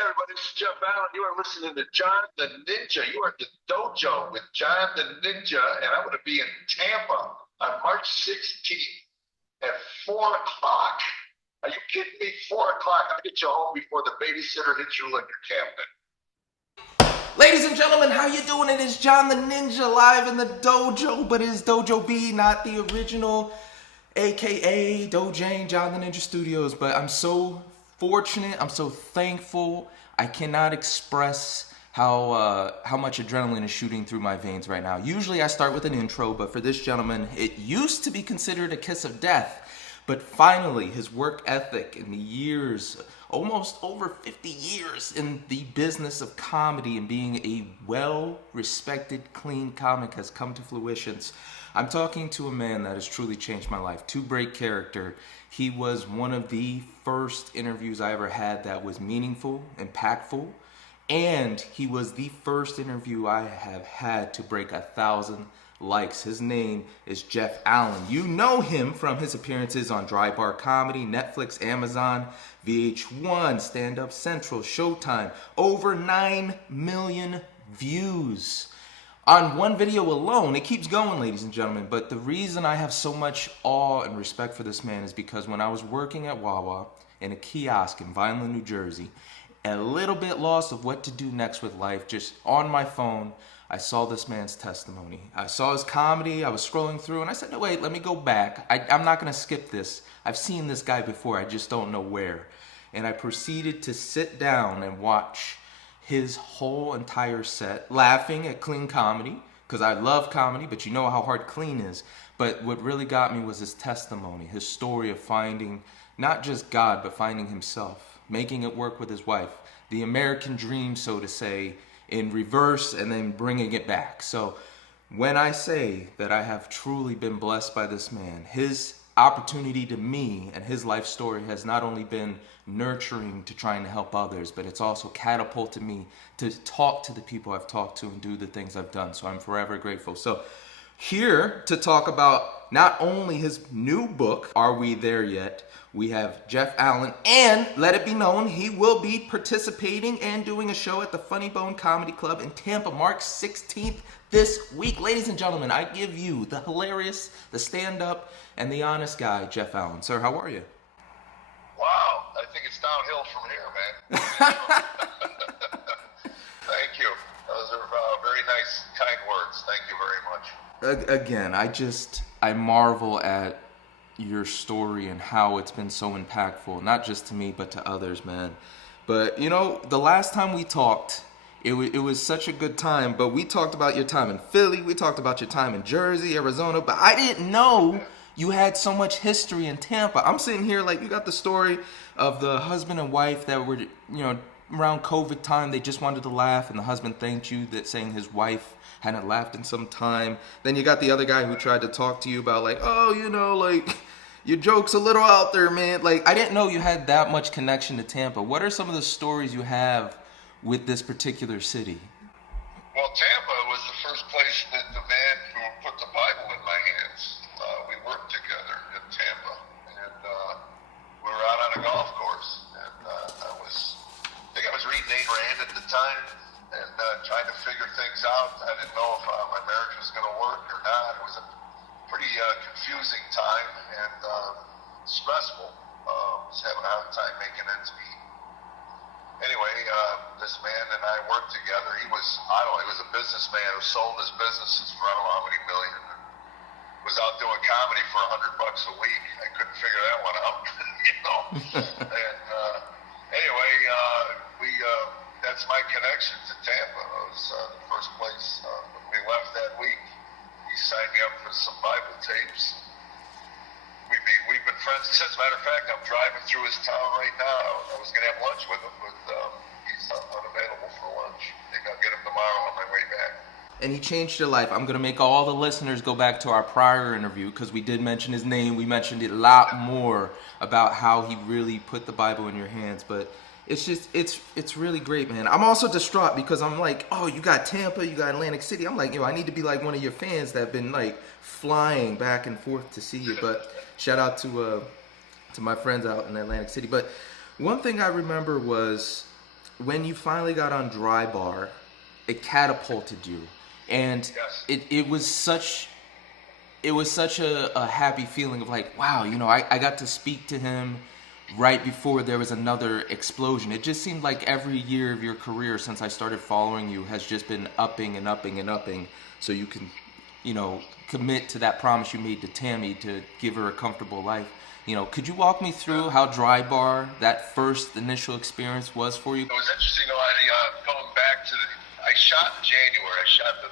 Everybody, this is Jeff Allen. You are listening to John the Ninja. You are at the Dojo with John the Ninja, and I'm going to be in Tampa on March 16th at 4 o'clock. Are you kidding me? 4 o'clock. I'll get you home before the babysitter hits your liquor cabinet. Ladies and gentlemen, how you doing? It is John the Ninja live in the dojo, but it is Dojo B, not the original, aka Dojang John the Ninja Studios. But I'm so fortunate, I'm so thankful. I cannot express how much adrenaline is shooting through my veins right now. Usually I start with an intro, but for this gentleman, it used to be considered a kiss of death. But finally, his work ethic in the years, almost over 50 years in the business of comedy and being a well-respected, clean comic has come to fruition. I'm talking to a man that has truly changed my life. To break character, he was one of the first interviews I ever had that was meaningful, impactful, and he was the first interview I have had to break 1,000 likes. His name is Jeff Allen. You know him from his appearances on Drybar Comedy, Netflix, Amazon, VH1, Stand Up Central, Showtime. Over 9 million views on one video alone. It keeps going, ladies and gentlemen. But the reason I have so much awe and respect for this man is because when I was working at Wawa in a kiosk in Vineland, New Jersey, a little bit lost of what to do next with life, just on my phone, I saw this man's testimony. I saw his comedy, I was scrolling through, and I said, no, wait, let me go back. I'm not gonna skip this. I've seen this guy before, I just don't know where. And I proceeded to sit down and watch his whole entire set, laughing at clean comedy, because I love comedy, but you know how hard clean is. But what really got me was his testimony, his story of finding not just God, but finding himself, making it work with his wife, the American dream, so to say, in reverse and then bringing it back. So when I say that I have truly been blessed by this man, his opportunity to me and his life story has not only been nurturing to trying to help others, but it's also catapulted me to talk to the people I've talked to and do the things I've done. So I'm forever grateful. So here to talk about not only his new book, Are We There Yet? We have Jeff Allen, and let it be known, he will be participating and doing a show at the Funny Bone Comedy Club in Tampa, March 16th this week. Ladies and gentlemen, I give you the hilarious, the stand-up, and the honest guy, Jeff Allen. Sir, how are you? Wow, I think it's downhill from here, man. Thank you. Those are very nice, kind words. Thank you very much. Again, I marvel at your story and how it's been so impactful, not just to me, but to others, man. But, you know, the last time we talked, it was such a good time, but we talked about your time in Philly, we talked about your time in Jersey, Arizona, but I didn't know you had so much history in Tampa. I'm sitting here like, you got the story of the husband and wife that were, you know, around COVID time, they just wanted to laugh, and the husband thanked you that saying his wife hadn't laughed in some time. Then you got the other guy who tried to talk to you about like, oh, you know, like, your joke's a little out there, man. Like, I didn't know you had that much connection to Tampa. What are some of the stories you have with this particular city? Well, Tampa was the first place that the man who put the Bible in my hands, we worked together in Tampa. And we were out on a golf course. And I think I was reading Ayn Rand at the time and trying to figure things out. I didn't know if my marriage was going to work or not. It was a pretty confusing time and stressful. Was having a hard time making ends meet. Anyway, this man and I worked together. He was a businessman who sold his businesses for I don't know how many million. Was out doing comedy for $100 a week. I couldn't figure that one out, you know. And anyway, that's my connection to Tampa. It was the first place when we left that week. He signed me up for some Bible tapes. We've been friends since. As a matter of fact, I'm driving through his town right now. I was going to have lunch with him, but he's unavailable for lunch. I think I'll get him tomorrow on my way back. And he changed your life. I'm going to make all the listeners go back to our prior interview because we did mention his name. We mentioned it a lot more about how he really put the Bible in your hands. But it's just, it's really great, man. I'm also distraught because I'm like, oh, you got Tampa, you got Atlantic City. I'm like, yo, I need to be like one of your fans that have been like flying back and forth to see you. But shout out to my friends out in Atlantic City. But one thing I remember was when you finally got on Drybar, it catapulted you, and Yes. it was such a happy feeling of like, wow, you know, I got to speak to him right before there was another explosion. It just seemed like every year of your career since I started following you has just been upping and upping and upping, so you can, you know, commit to that promise you made to Tammy to give her a comfortable life. You know, could you walk me through how Drybar, that first initial experience, was for you? It was interesting, you know, going back to I shot in January. I shot the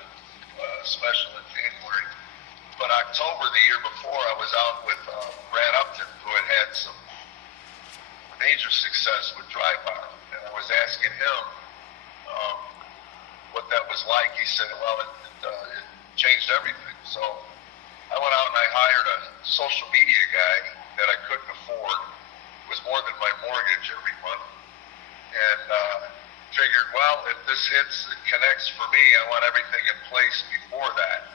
special in January. But October, the year before, I was out with Brad Upton, who had some major success with Drybar. And I was asking him what that was like. He said, well, it changed everything. So I went out and I hired a social media guy that I couldn't afford. It was more than my mortgage every month. And figured, well, if this hits, it connects for me, I want everything in place before that.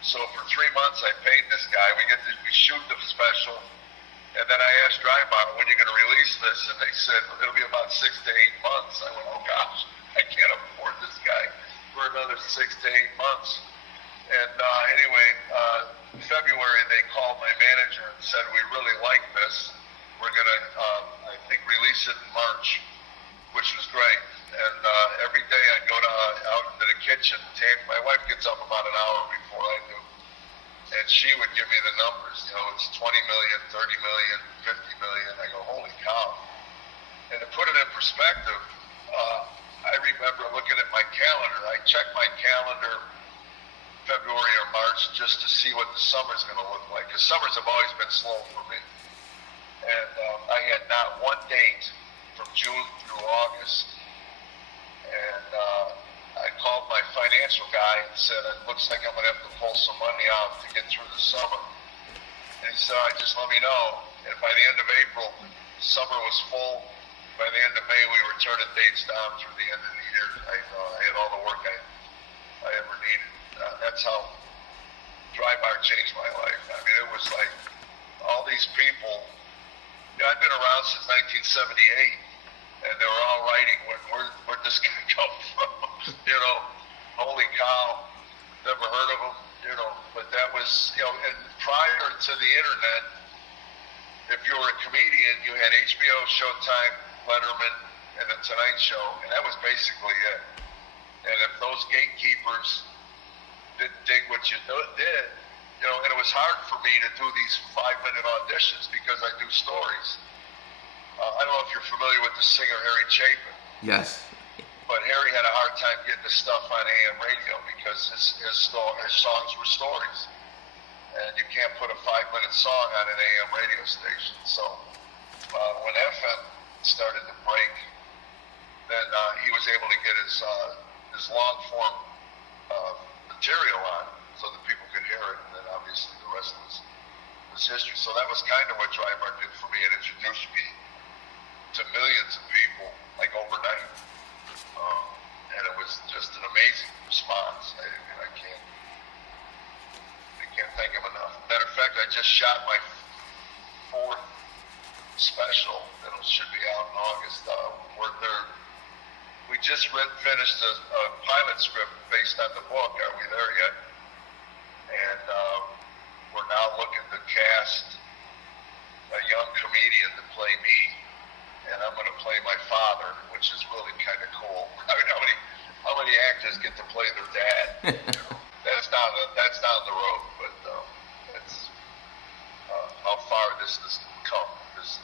So for 3 months, I paid this guy. We shoot the special, and then I asked Drybar, when are you going to release this? And they said, it'll be about 6 to 8 months. I went, oh gosh, I can't afford this guy for another 6 to 8 months. And anyway, February, they called my manager and said, we really like this. We're going to, I think, release it in March, which was great. And every day I'd go out into the kitchen. My wife gets up about an hour before I do. And she would give me the numbers. You know, it's 20 million, 30 million, 50 million. I go, holy cow. And to put it in perspective, I remember looking at my calendar. I checked my calendar February or March just to see what the summer's going to look like. Because summers have always been slow for me. And I had not one date from June through August. And I called my financial guy and said, it looks like I'm going to have to pull some money out to get through the summer. And he said, all right, just let me know. And by the end of April, summer was full. By the end of May, we were turning dates down through the end of the year. I had all the work I ever needed. That's how Drybar changed my life. I mean, it was like all these people. You know, I've been around since 1978, and they were all writing, where'd this guy come from? You know, holy cow, never heard of him, you know. But that was, you know, and prior to the internet, if you were a comedian, you had HBO, Showtime, Letterman, and The Tonight Show, and that was basically it. And if those gatekeepers didn't dig what you did, you know, and it was hard for me to do these 5-minute auditions because I do stories. I don't know if you're familiar with the singer Harry Chapin. Yes. But Harry had a hard time getting his stuff on AM radio because his songs were stories. And you can't put a 5-minute song on an AM radio station. So when FM started to break, then he was able to get his long-form material on so that people could hear it, and then obviously the rest was history. So that was kind of what Drybar did for me. It introduced me to millions of people, like overnight. And it was just an amazing response. I can't thank him enough. Matter of fact, I just shot my 4th special that should be out in August. We just finished a pilot script based on the book, Are We There Yet? And we're now looking to cast a young comedian to play me, and I'm going to play my father, which is really kind of cool. I mean, how many actors get to play their dad? You know, that's down the road, but that's how far this has come, this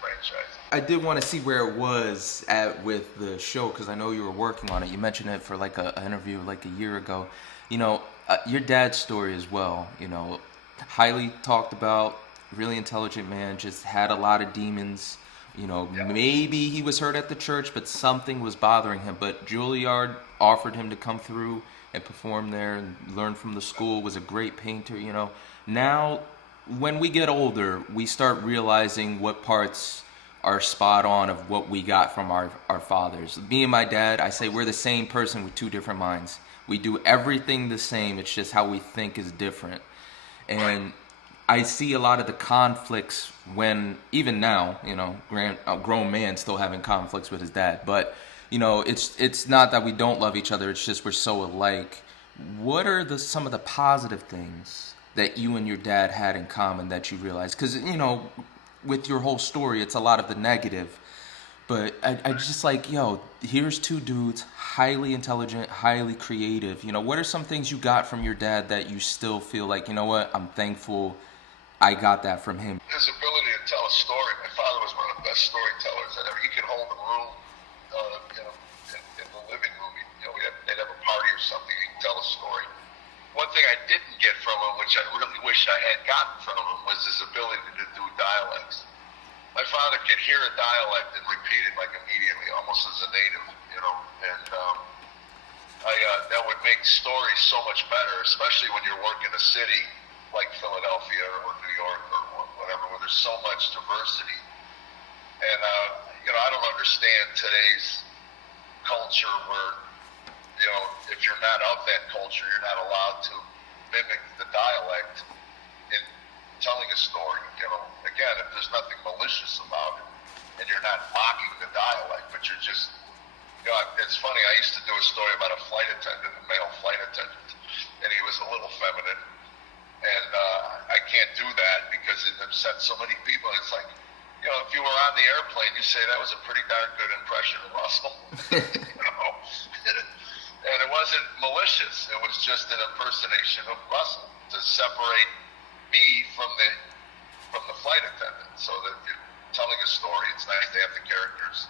franchise. I did want to see where it was at with the show, because I know you were working on it. You mentioned it for like an interview like a year ago. You know, your dad's story as well, you know, highly talked about, really intelligent man, just had a lot of demons. You know, yeah. Maybe he was hurt at the church, but something was bothering him. But Juilliard offered him to come through and perform there and learn from the school, was a great painter, you know. Now, when we get older, we start realizing what parts are spot on of what we got from our fathers. Me and my dad, I say we're the same person with 2 different minds. We do everything the same, it's just how we think is different. And I see a lot of the conflicts when, even now, you know, a grown man still having conflicts with his dad. But, you know, it's not that we don't love each other. It's just we're so alike. What are some of the positive things that you and your dad had in common that you realized? Because, you know, with your whole story, it's a lot of the negative. But I just like, yo, here's two dudes, highly intelligent, highly creative. You know, what are some things you got from your dad that you still feel like, you know what, I'm thankful I got that from him? His ability to tell a story. My father was one of the best storytellers ever. He could hold a room, you know, in the living room. They'd have a party or something. He'd tell a story. One thing I didn't get from him, which I really wish I had gotten from him, was his ability to do dialects. My father could hear a dialect and repeat it like immediately, almost as a native, you know, and that would make stories so much better, especially when you're working a city like Philadelphia or New York or whatever, where there's so much diversity. And, you know, I don't understand today's culture where, you know, if you're not of that culture, you're not allowed to mimic the dialect in telling a story. You know, again, if there's nothing malicious about it and you're not mocking the dialect, but you're just, you know, it's funny, I used to do a story about a flight attendant, a male flight attendant, and he was a little feminine, and I can't do that because it upset so many people. It's like, you know, if you were on the airplane, you say that was a pretty darn good impression of Russell. You know, and it wasn't malicious, it was just an impersonation of Russell to separate me from the flight attendant, so that telling a story, it's nice to have the characters,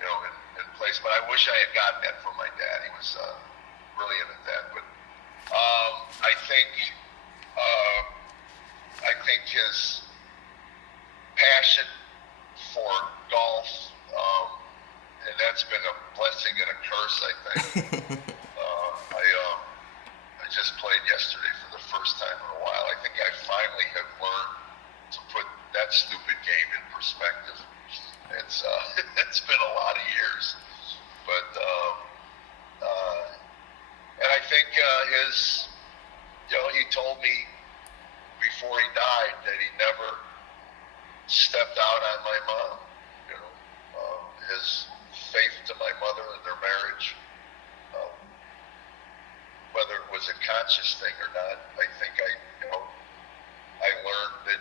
you know, in place. But I wish I had gotten that from my dad. He was brilliant at that. But I think his passion for golf, and that's been a blessing and a curse, I think. I just played yesterday for the first time in a while. I think I finally have learned to put that stupid game in perspective. It's it's been a lot of years, but and I think you know, he told me before he died that he never stepped out on my mom. You know, his faith to my mother and their marriage, whether it was a conscious thing or not, I think I learned that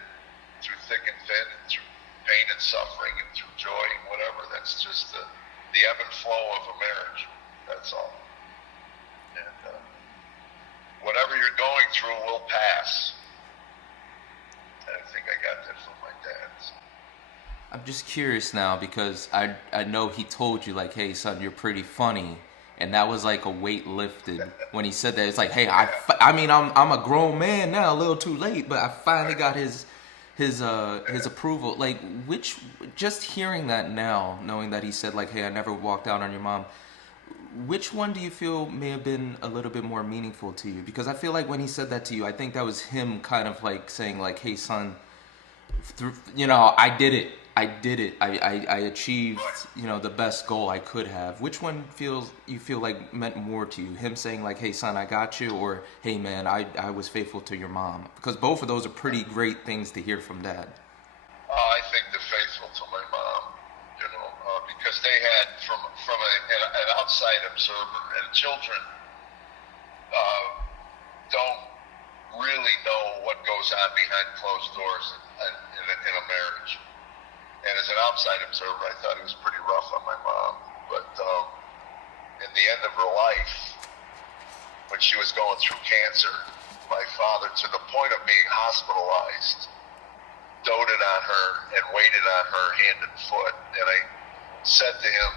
through thick and thin, and through pain and suffering, and through joy and whatever, that's just the ebb and flow of a marriage. That's all. And whatever you're going through will pass. And I think I got that from my dad. So. I'm just curious now because I know he told you, like, hey, son, you're pretty funny. And that was like a weight lifted when he said that. It's like, hey, I mean, I'm a grown man now, a little too late, but I finally got his approval. Like, just hearing that now, knowing that he said, like, hey, I never walked out on your mom, which one do you feel may have been a little bit more meaningful to you? Because I feel like when he said that to you, I think that was him kind of like saying, like, hey, son, you know, I did it. I achieved, you know, the best goal I could have. Which one you feel like meant more to you? Him saying, like, hey, son, I got you, or, hey, man, I was faithful to your mom? Because both of those are pretty great things to hear from dad. I think the faithful to my mom, you know, because they had, from an outside observer, and children don't really know what goes on behind closed doors in a marriage. And as an outside observer, I thought it was pretty rough on my mom. But in the end of her life, when she was going through cancer, my father, to the point of being hospitalized, doted on her and waited on her hand and foot. And I said to him,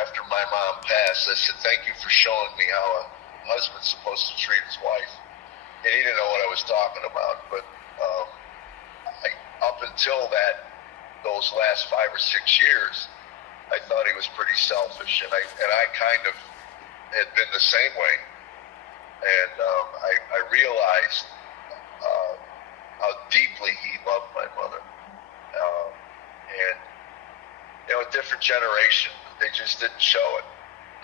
after my mom passed, I said, thank you for showing me how a husband's supposed to treat his wife. And he didn't know what I was talking about, but up until those last 5 or 6 years, I thought he was pretty selfish, and I kind of had been the same way. And I realized how deeply he loved my mother. And you know, a different generation, they just didn't show it,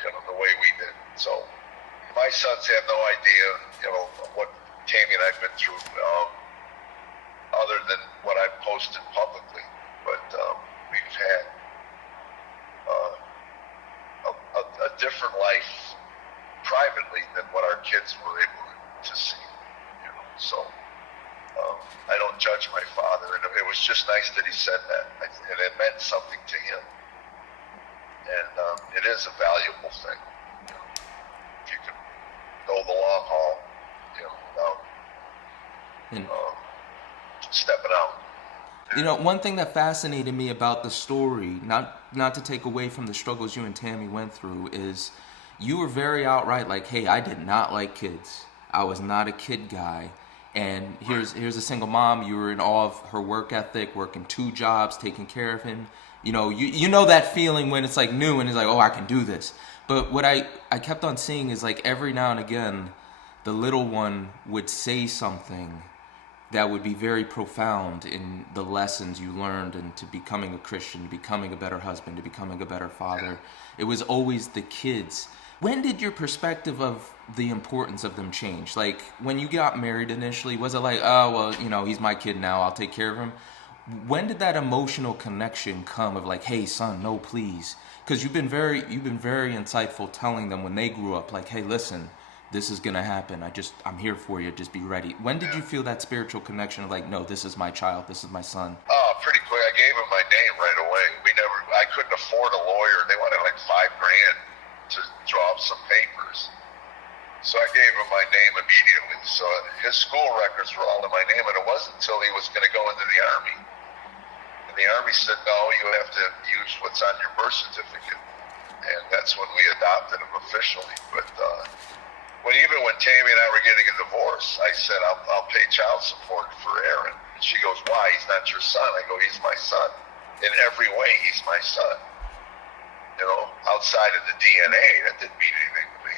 you know, the way we did. So my sons have no idea, you know, what Tammy and I've been through. other than what I've posted publicly. But we've had a different life privately than what our kids were able to see. So I don't judge my father, and it was just nice that he said that, and it meant something to him. And it is a valuable thing. If you can go the long haul, without stepping out. One thing that fascinated me about the story, not to take away from the struggles you and Tammy went through, is you were very outright like, hey, I did not like kids. I was not a kid guy. And here's a single mom. You were in awe of her work ethic, working 2 jobs, taking care of him. You know that feeling when it's like new and it's like, oh, I can do this. But what I kept on seeing is like every now and again, the little one would say something that would be very profound in the lessons you learned into becoming a Christian, becoming a better husband, to becoming a better father. It was always the kids. When did your perspective of the importance of them change? Like, when you got married initially, was it like, oh, well, he's my kid now, I'll take care of him? When did that emotional connection come of like, hey, son, no, please? Because you've been very insightful telling them when they grew up, like, hey, listen, this is going to happen. I'm here for you. Just be ready. When did you feel that spiritual connection of like, no, this is my child, this is my son? Oh, pretty quick. I gave him my name right away. I couldn't afford a lawyer. They wanted like $5,000 to draw up some papers. So I gave him my name immediately. So his school records were all in my name, and it wasn't until he was going to go into the Army. And the Army said, no, you have to use what's on your birth certificate. And that's when we adopted him officially. But when Tammy and I were getting a divorce, I said, I'll pay child support for Aaron. And she goes, why? He's not your son. I go, he's my son. In every way, he's my son. Outside of the DNA, that didn't mean anything to me,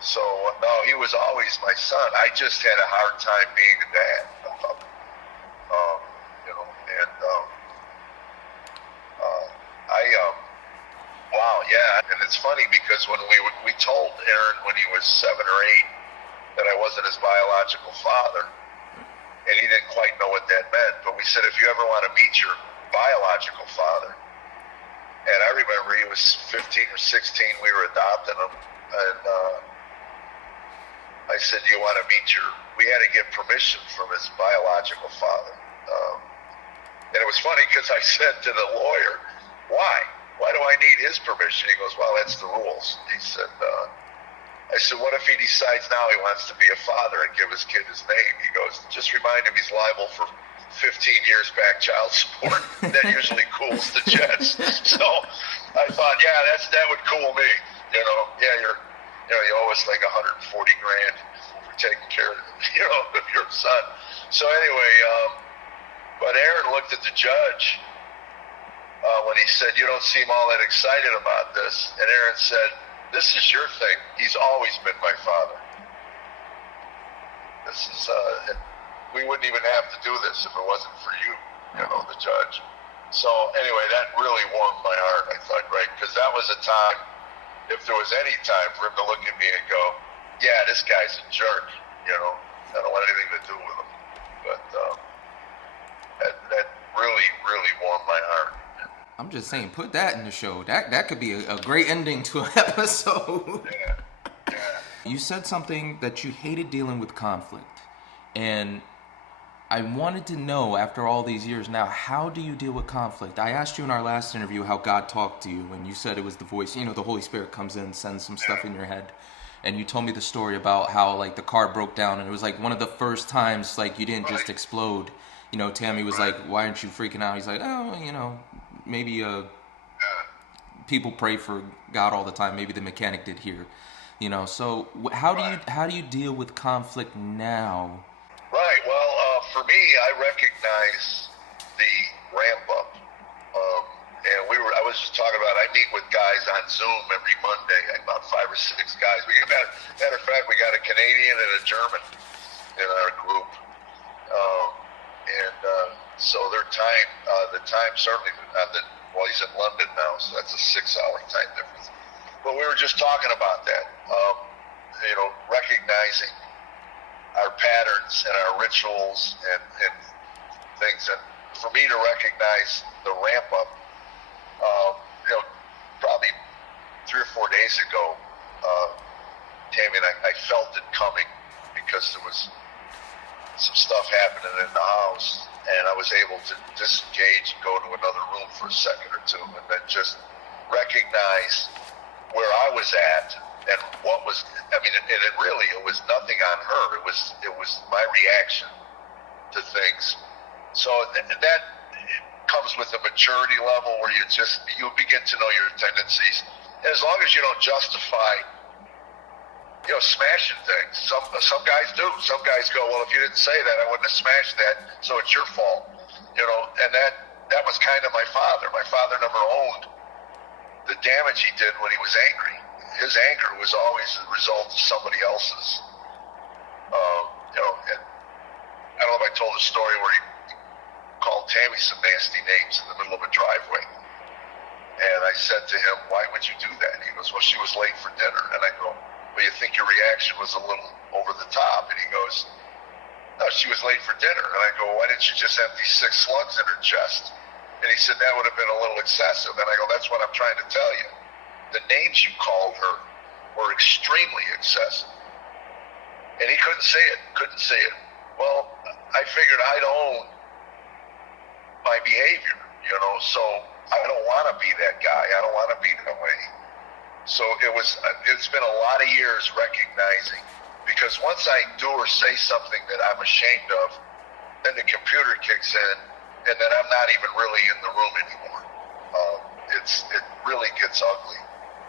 So, no, he was always my son. I just had a hard time being a dad. Wow, yeah. And it's funny because when we told Aaron when he was 7 or 8 that I wasn't his biological father, and he didn't quite know what that meant, but we said, if you ever want to meet your biological father, and I remember he was 15 or 16, we were adopting him, and I said, do you want to meet we had to get permission from his biological father. And it was funny because I said to the lawyer, why? Why do I need his permission? He goes, well, that's the rules. He said, I said, what if he decides now he wants to be a father and give his kid his name? He goes, just remind him he's liable for 15 years back child support. That usually cools the jets. So I thought, yeah, that would cool me. You owe us like $140,000 for taking care of your son. So anyway, but Aaron looked at the judge when he said, you don't seem all that excited about this. And Aaron said, this is your thing. He's always been my father. This is, we wouldn't even have to do this if it wasn't for you, the judge. So anyway, that really warmed my heart, I thought, right? Because that was a time, if there was any time for him to look at me and go, yeah, this guy's a jerk, I don't want anything to do with him. But that really, really warmed my heart. I'm just saying, put that in the show. That could be a great ending to an episode. Yeah. You said something that you hated dealing with conflict. And I wanted to know, after all these years now, how do you deal with conflict? I asked you in our last interview how God talked to you, and you said it was the voice. The Holy Spirit comes in, sends some stuff in your head. And you told me the story about how, like, the car broke down, and it was, like, one of the first times, like, you didn't just explode. Tammy was like, why aren't you freaking out? He's like, oh, maybe people pray for God all the time. Maybe the mechanic did here. So how do you deal with conflict now? Right. Well, for me, I recognize the ramp up. And I was just talking about, I meet with guys on Zoom every Monday, about 5 or 6 guys. Matter of fact, we got a Canadian and a German in our group. So their time, the time certainly, he's in London now, so that's a 6-hour time difference. But we were just talking about that, recognizing our patterns and our rituals and things. And for me to recognize the ramp up, probably 3 or 4 days ago, Tammy and I felt it coming because there was some stuff happening in the house, and I was able to disengage and go to another room for a second or two, and then just recognize where I was at and what was. I mean, it was nothing on her. It was my reaction to things. So that comes with a maturity level where you begin to know your tendencies, and as long as you don't justify, smashing things. Some guys do. Some guys go, well, if you didn't say that, I wouldn't have smashed that, so it's your fault. And that was kind of my father. My father never owned the damage he did when he was angry. His anger was always the result of somebody else's. And I don't know if I told the story where he called Tammy some nasty names in the middle of a driveway. And I said to him, why would you do that? He goes, well, she was late for dinner. And I go, well, you think your reaction was a little over the top? And he goes, no, she was late for dinner. And I go, why didn't you just empty 6 slugs in her chest? And he said, that would have been a little excessive. And I go, that's what I'm trying to tell you. The names you called her were extremely excessive. And he couldn't say it. Well, I figured I'd own my behavior, so I don't want to be that guy. I don't want to be that way. So it's been a lot of years recognizing, because once I do or say something that I'm ashamed of, then the computer kicks in, and then I'm not even really in the room anymore. It really gets ugly.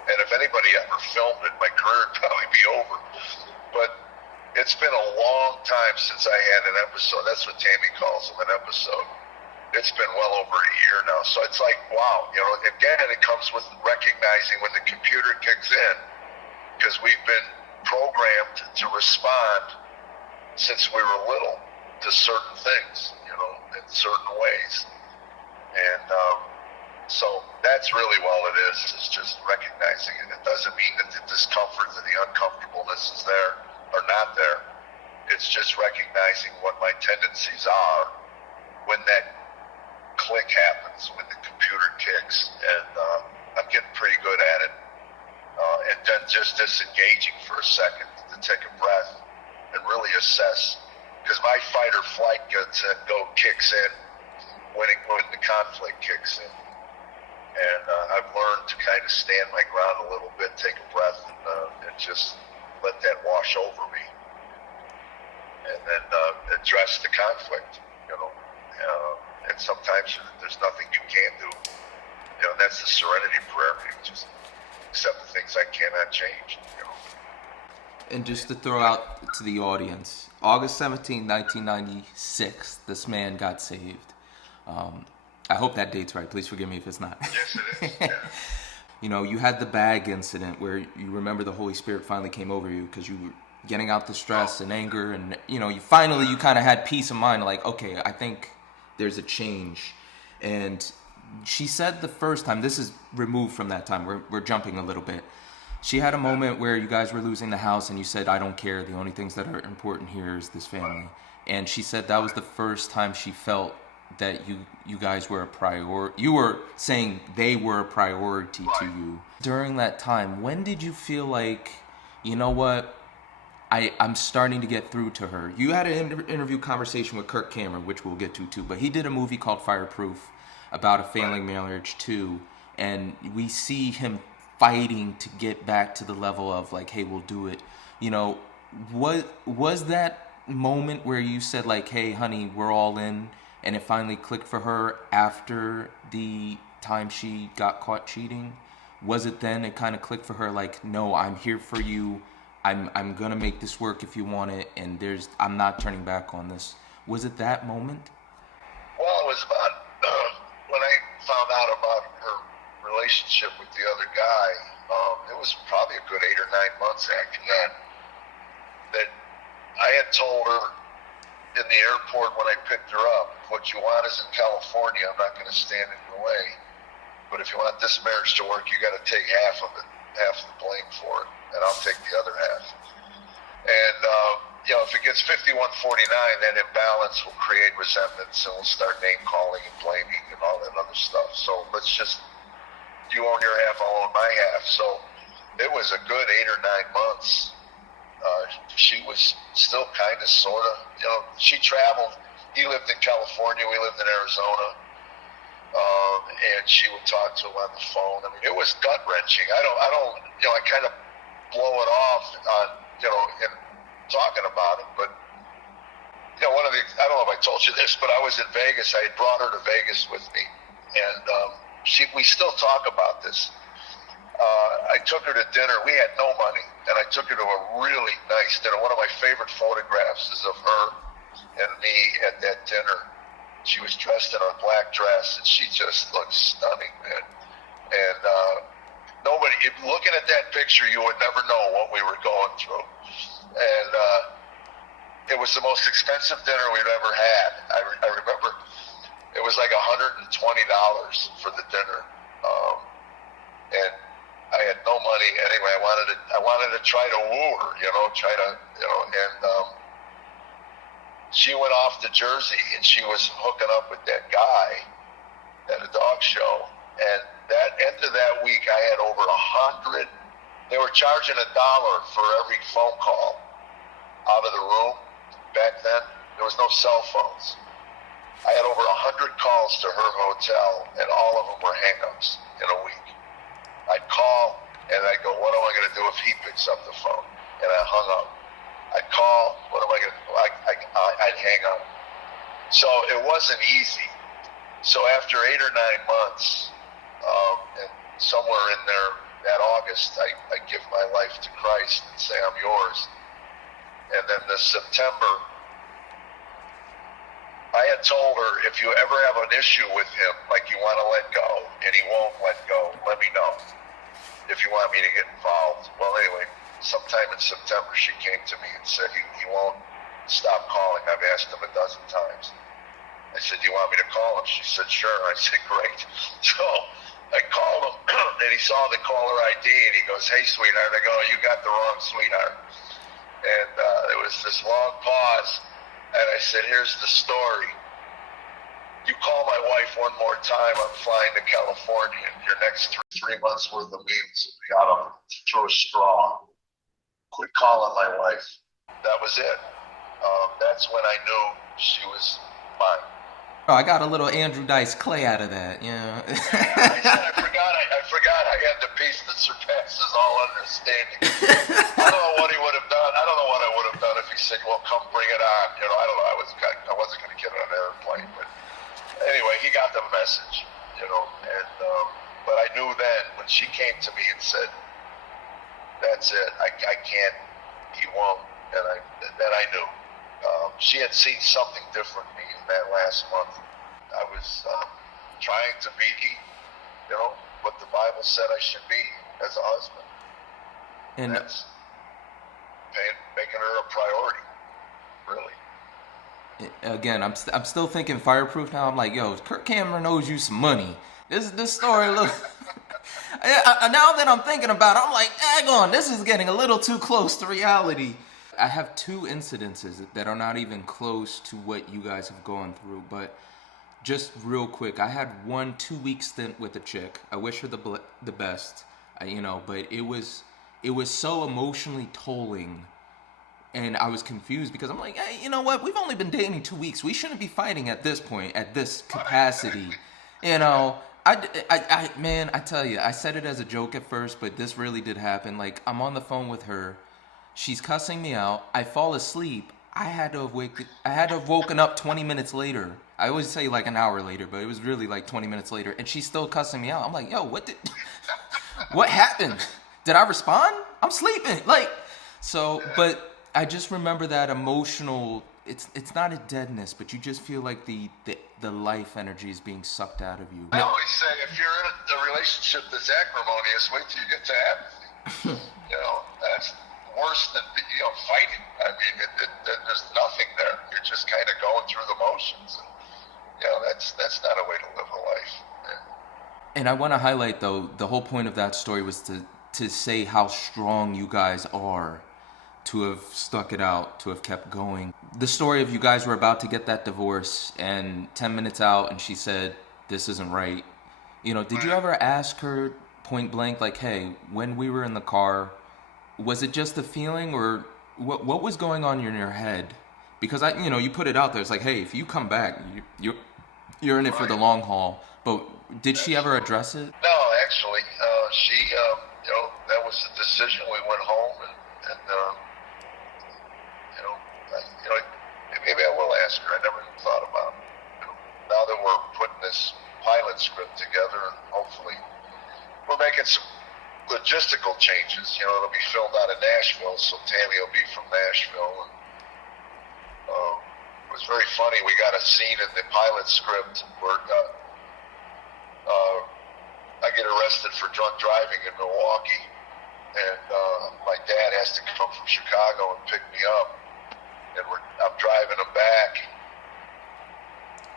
And if anybody ever filmed it, my career would probably be over. But it's been a long time since I had an episode. That's what Tammy calls them, an episode. It's been well over a year now. So it's like, wow, again, it comes with recognizing when the computer kicks in, because we've been programmed to respond since we were little to certain things, in certain ways. And so that's really all it is just recognizing it. It doesn't mean that the discomfort and the uncomfortableness is there or not there. It's just recognizing what my tendencies are when that click happens, when the computer kicks, and I'm getting pretty good at it. And then just disengaging for a second to take a breath and really assess, because my fight or flight kicks in when the conflict kicks in. And I've learned to kind of stand my ground a little bit, take a breath, and just let that wash over me, and then address the conflict. And sometimes there's nothing you can do. That's the serenity prayer. You just accept the things I cannot change. And just to throw out to the audience, August 17, 1996, this man got saved. I hope that date's right. Please forgive me if it's not. Yes, it is. Yeah. You had the bag incident where you remember the Holy Spirit finally came over you because you were getting out the stress and anger, and you kind of had peace of mind, like, okay, I think there's a change. And she said the first time, this is removed from that time, we're jumping a little bit. She had a moment where you guys were losing the house and you said, I don't care, the only things that are important here is this family. And she said that was the first time she felt that you guys were a priority. You were saying they were a priority to you. During that time, when did you feel like, you know what, I'm starting to get through to her? You had an interview conversation with Kirk Cameron, which we'll get to too, but he did a movie called Fireproof about a failing marriage too, and we see him fighting to get back to the level of like, hey, we'll do it. What was that moment where you said like, hey, honey, we're all in, and it finally clicked for her after the time she got caught cheating? Was it then it kind of clicked for her like, no, I'm here for you, I'm gonna make this work if you want it, and I'm not turning back on this? Was it that moment? Well, it was about when I found out about her relationship with the other guy. It was probably a good 8 or 9 months after that I had told her in the airport when I picked her up, what you want is in California, I'm not going to stand in your way. But if you want this marriage to work, you got to take half of it, half of the blame for it, and I'll take the other half. And if it gets 51-49, then imbalance will create resentments, and we'll start name calling and blaming and all that other stuff. So let's just, you own your half, I'll own my half. So it was a good 8 or 9 months. She was still kind of, sort of, she traveled. He lived in California, we lived in Arizona, and she would talk to him on the phone. I mean, it was gut wrenching. I kind of blow it off on, in talking about it, but I don't know if I told you this, but I was in Vegas. I had brought her to Vegas with me, and we still talk about this. I took her to dinner. We had no money, and I took her to a really nice dinner. One of my favorite photographs is of her and me at that dinner. She was dressed in a black dress, and she just looked stunning, man. And looking at that picture, you would never know what we were going through. And it was the most expensive dinner we've ever had. I remember it was like $120 for the dinner, and I had no money anyway. I wanted to try to woo her, and she went off to Jersey, and she was hooking up with that guy at a dog show. And that end of that week, I had over 100. They were charging $1 for every phone call out of the room. Back then, there was no cell phones. I had over 100 calls to her hotel, and all of them were hang-ups in a week. I'd call, and I'd go, what am I going to do if he picks up the phone? And I hung up. I'd call, what am I going to do? I'd hang up. So it wasn't easy. So after 8 or 9 months, and somewhere in there, that August, I give my life to Christ and say, I'm yours. And then this September, I had told her, if you ever have an issue with him, like you want to let go, and he won't let go, let me know if you want me to get involved. Well, anyway, sometime in September, she came to me and said, he won't stop calling. I've asked him 12 times. I said, do you want me to call him? She said, sure. I said, great. So I called him, and he saw the caller ID, and he goes, hey, sweetheart. I go, you got the wrong sweetheart. And there was this long pause, and I said, here's the story. You call my wife one more time, I'm flying to California, and your next three months worth of meals will be out of through a straw. Quit calling my wife. That was it. That's when I knew she was mine. Oh, I got a little Andrew Dice Clay out of that, I said, I forgot I had the peace that surpasses all understanding. I don't know what he would have done. I don't know what I would have done if he said, well, come bring it on. I don't know. I wasn't going to get on an airplane. But anyway, he got the message, but I knew then when she came to me and said, that's it. I can't, he won't. And then I knew. She had seen something different in me in that last month. I was trying to be, what the Bible said I should be as a husband. And that's making her a priority, really. Again, I'm still thinking fireproof now. I'm like, yo, Kirk Cameron owes you some money. This story looks. Now that I'm thinking about it, I'm like, daggone, this is getting a little too close to reality. I have 2 incidences that are not even close to what you guys have gone through, but just real quick, I had 1 2-week stint with a chick. I wish her the best, but it was so emotionally tolling, and I was confused because I'm like, hey, you know what? We've only been dating 2 weeks. We shouldn't be fighting at this point, at this capacity, Man, I tell you, I said it as a joke at first, but this really did happen. Like, I'm on the phone with her. She's cussing me out. I fall asleep. I had to have woken up 20 minutes later. I always say like an hour later, but it was really like 20 minutes later, and she's still cussing me out. I'm like, yo, what happened? Did I respond? I'm sleeping. But I just remember that emotional. It's not a deadness, but you just feel like the life energy is being sucked out of you. I always say, if you're in a relationship that's acrimonious, wait till you get to apathy. That's worse than fighting. I mean, there's nothing there. You're just kind of going through the motions, and that's not a way to live a life. Yeah. And I want to highlight, though, the whole point of that story was to say how strong you guys are. to have stuck it out, to have kept going. The story of you guys were about to get that divorce, and 10 minutes out, and she said, "This isn't right." You know, did you ever ask her point blank, like, "Hey, when we were in the car, was it just the feeling, or what was going on in your head?" Because you put it out there. It's like, "Hey, if you come back, you're in it for the long haul." But did she ever address it? No, actually, she, that was the decision. We went home, and maybe I will ask her. I never even thought about it. Now that we're putting this pilot script together, and hopefully we're making some logistical changes. It'll be filmed out of Nashville, so Tammy will be from Nashville. And, it was very funny. We got a scene in the pilot script where I get arrested for drunk driving in Milwaukee, and my dad has to come from Chicago and pick me up, and I'm driving him back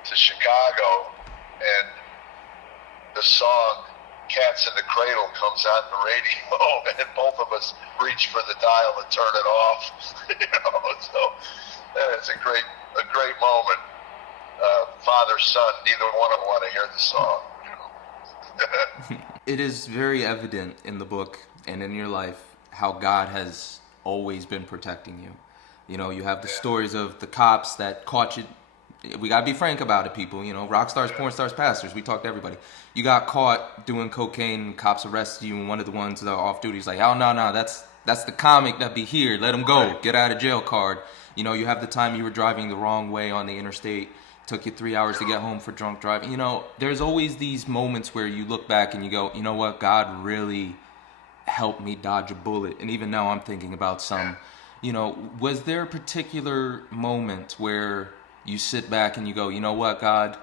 to Chicago, and the song "Cats in the Cradle" comes on the radio, and both of us reach for the dial and turn it off. So it's a great moment. Father, son, neither one of them want to hear the song. It is very evident in the book and in your life how God has always been protecting you. You have the stories of the cops that caught you. We gotta be frank about it, people. Rock stars, porn stars, pastors. We talk to everybody. You got caught doing cocaine. Cops arrested you, and one of the ones that are off duty is like, "Oh no, that's the comic that be here. Let him go. Get out of jail card." You have the time you were driving the wrong way on the interstate. Took you 3 hours to get home for drunk driving. There's always these moments where you look back and you go, "You know what? God really helped me dodge a bullet." And even now I'm thinking about some. Was there a particular moment where you sit back and you go, "You know what, God?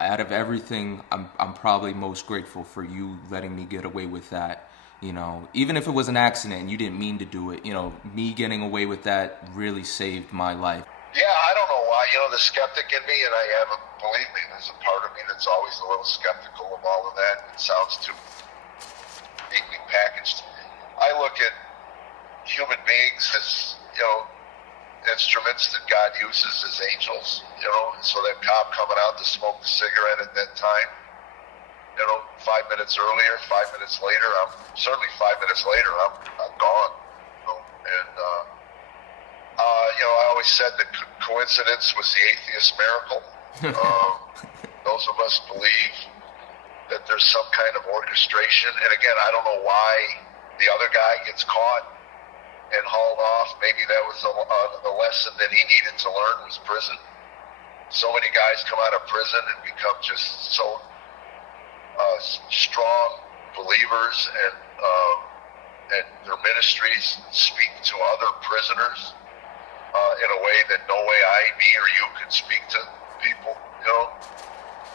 Out of everything, I'm probably most grateful for you letting me get away with that." Even if it was an accident and you didn't mean to do it, me getting away with that really saved my life. Yeah, I don't know why. The skeptic in me, and I haven't, believe me, there's a part of me that's always a little skeptical of all of that. It sounds too neatly packaged. I look at human beings as, instruments that God uses as angels, so that cop coming out to smoke the cigarette at that time, 5 minutes earlier, 5 minutes later, certainly 5 minutes later, I'm gone, and, I always said that coincidence was the atheist miracle. Those of us believe that there's some kind of orchestration. And again, I don't know why the other guy gets caught and hauled off. Maybe that was the lesson that he needed to learn was prison. So many guys come out of prison and become just so strong believers, and their ministries speak to other prisoners in a way that no way me or you can speak to people,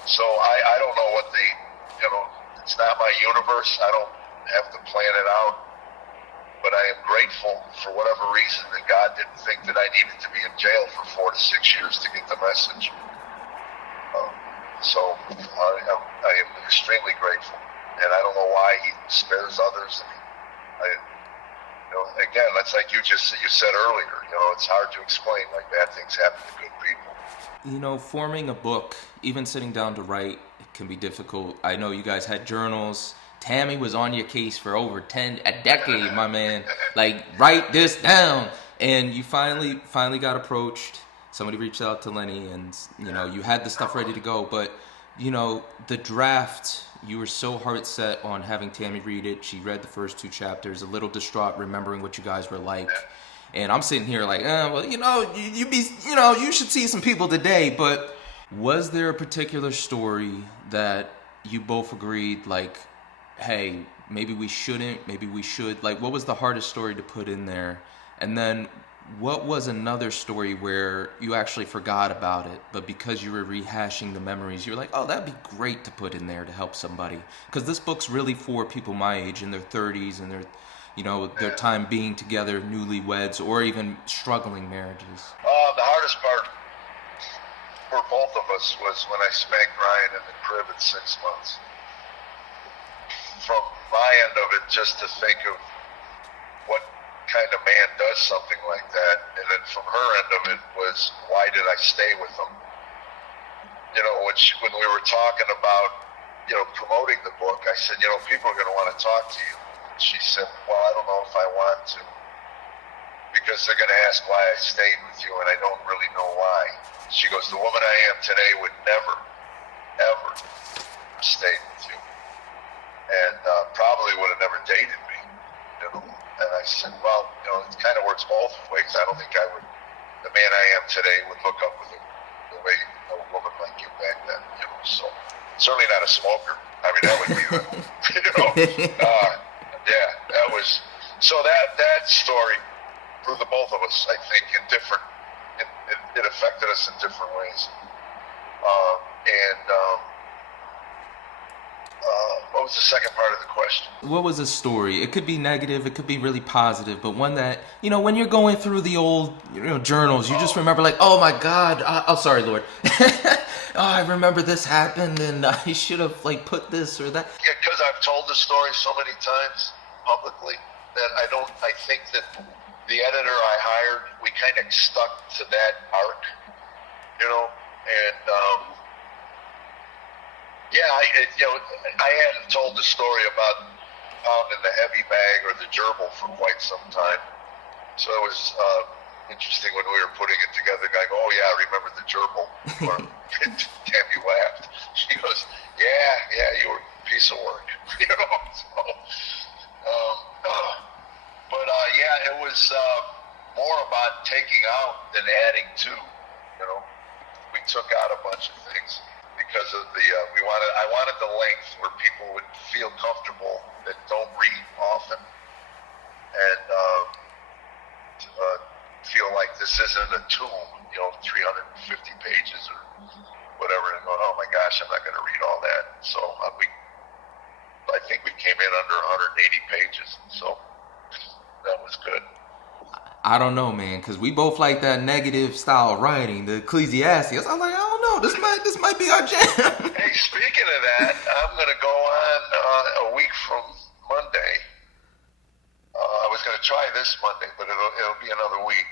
So I don't know what it's not my universe. I don't have to plan it out. But I am grateful for whatever reason that God didn't think that I needed to be in jail for 4 to 6 years to get the message. So I am extremely grateful. And I don't know why he spares others. Again, that's like you said earlier, it's hard to explain, like bad things happen to good people. Forming a book, even sitting down to write, can be difficult. I know you guys had journals. Tammy was on your case for over a decade, my man. Like, write this down. And you finally got approached. Somebody reached out to Lenny, and, you had the stuff ready to go. But, the draft, you were so hard set on having Tammy read it. She read the first 2 chapters, a little distraught, remembering what you guys were like. And I'm sitting here like, you should see some people today. But was there a particular story that you both agreed, like, hey, maybe we shouldn't, maybe we should? Like, what was the hardest story to put in there? And then what was another story where you actually forgot about it, but because you were rehashing the memories, you were like, oh, that'd be great to put in there to help somebody? Because this book's really for people my age, in their 30s, and their time being together, newlyweds, or even struggling marriages. The hardest part for both of us was when I spanked Ryan in the crib at 6 months. From my end of it, just to think of what kind of man does something like that. And then from her end of it was, why did I stay with him? You know, when we were talking about, you know, promoting the book, I said, you know, people are going to want to talk to you. She said, well, I don't know if I want to, because they're going to ask why I stayed with you, and I don't really know why. She goes, the woman I am today would never, ever stay with you, and probably would have never dated me, you know. And I said, well, you know, it kind of works both ways. I don't think the man I am today would hook up with the way a woman like you back then, you know. So certainly not a smoker. I mean, that would be, you know, yeah, that was, so that story for the both of us, I think, it affected us in different ways. What was the second part of the question? What was the story? It could be negative, it could be really positive, but one that, you know, when you're going through the old, you know, journals, you just remember like, oh my God, oh, sorry, Lord. Oh, I remember this happened and I should have like put this or that. Yeah, because I've told the story so many times publicly that I think that the editor I hired, we kind of stuck to that arc, you know, and yeah, I hadn't told the story about pounding the heavy bag or the gerbil for quite some time. So it was interesting when we were putting it together. The guy go, oh yeah, I remember the gerbil. Or Tammy laughed. She goes, yeah, you were a piece of work. You know, so, yeah, it was more about taking out than adding to. You know, we took out a bunch of things because of the I wanted the length where people would feel comfortable that don't read often and feel like this isn't a tome, you know, 350 pages or whatever, and going, oh my gosh, I'm not going to read all that. So I think we came in under 180 pages, so that was good. I don't know, man, because we both like that negative style writing, the Ecclesiastes. I'm like, I don't know, this might be our jam. Hey, speaking of that, I'm going to go on a week from Monday. I was going to try this Monday, but it'll be another week.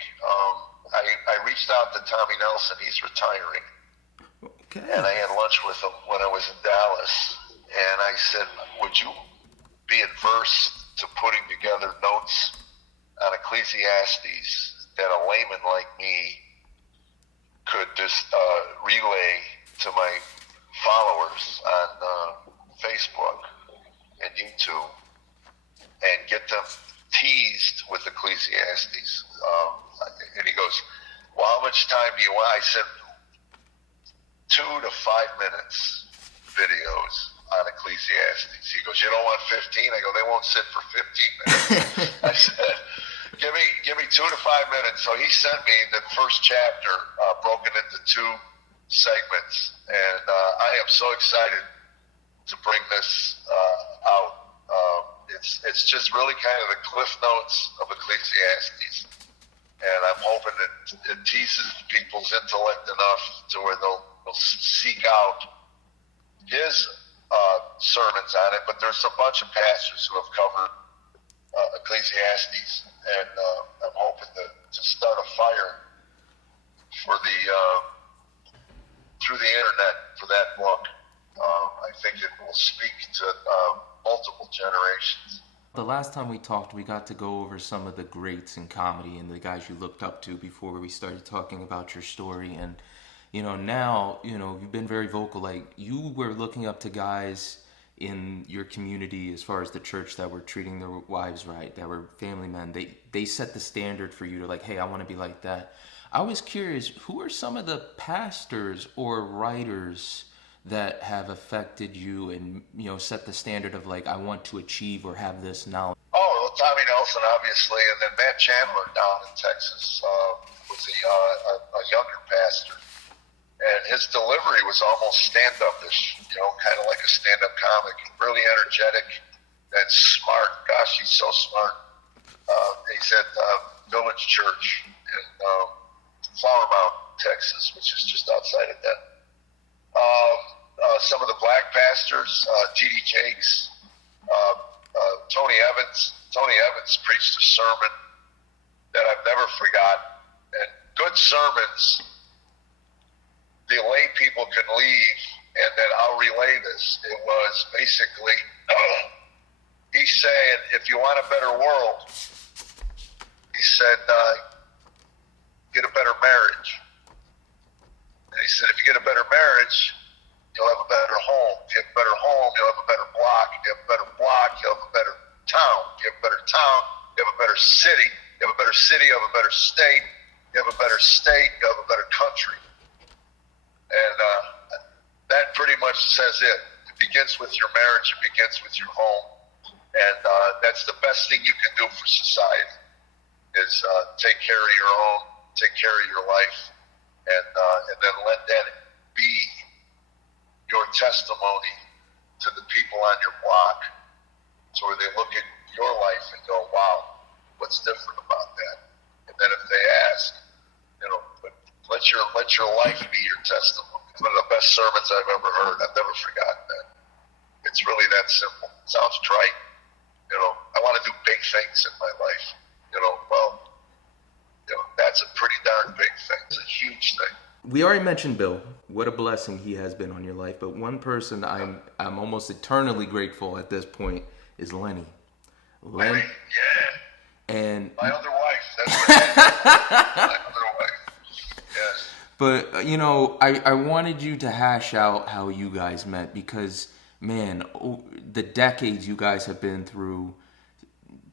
I reached out to Tommy Nelson. He's retiring. Okay. And I had lunch with him when I was in Dallas. And I said, would you be adverse to putting together notes on Ecclesiastes that a layman like me could just relay to my followers on Facebook and YouTube and get them teased with Ecclesiastes? And he goes, well, how much time do you want? I said 2 to 5 minutes videos on Ecclesiastes. He goes, you don't want 15? I go, they won't sit for 15 minutes. I said, give me 2 to 5 minutes. So he sent me the first chapter broken into 2 segments, and I am so excited to bring this out. It's just really kind of the cliff notes of Ecclesiastes, and I'm hoping that it teases people's intellect enough to where they'll seek out his sermons on it. But there's a bunch of pastors who have covered Ecclesiastes, and I'm hoping to start a fire for through the internet for that book. I think it will speak to multiple generations. The last time we talked, we got to go over some of the greats in comedy and the guys you looked up to before we started talking about your story. And, you know, now, you know, you've been very vocal. Like, you were looking up to guys in your community as far as the church that were treating their wives right, that were family men. They set the standard for you to like, hey, I want to be like that. I was curious, who are some of the pastors or writers that have affected you and, you know, set the standard of like, I want to achieve or have this knowledge? Oh, well, Tommy Nelson, obviously, and then Matt Chandler down in Texas was a younger pastor, and his delivery was almost stand-up-ish, you know, kind of like a stand-up comic, really energetic and smart. Gosh, he's so smart. He's at Village Church in Flower Mound, Texas, which is just outside of Denton. Some of the black pastors, T.D. Jakes, Tony Evans. Tony Evans preached a sermon that I've never forgotten. And good sermons, the lay people can leave, and then I'll relay this. It was basically, he's saying, if you want a better world, he said, get a better marriage. And he said, if you get a better marriage, you'll have a better home. If you have a better home, you'll have a better block. If you have a better block, you'll have a better town. If you have a better town, you have a better city. If you have a better city, you have a better state. If you have a better state, you have a better country. And that pretty much says it. It begins with your marriage. It begins with your home. And that's the best thing you can do for society is take care of your own, take care of your life, and then let that be your testimony to the people on your block, so where they look at your life and go, wow, what's different about that? And then if they ask, let your life be your testimony. It's one of the best sermons I've ever heard. I've never forgotten that. It's really that simple. It sounds trite. I want to do big things in my life. That's a pretty darn big thing. It's a huge thing. We already mentioned Bill. What a blessing he has been on your life. But one person I'm almost eternally grateful at this point is Lenny. Lenny, yeah. And my other wife. That's my other wife. Yes. But I wanted you to hash out how you guys met, because man, the decades you guys have been through,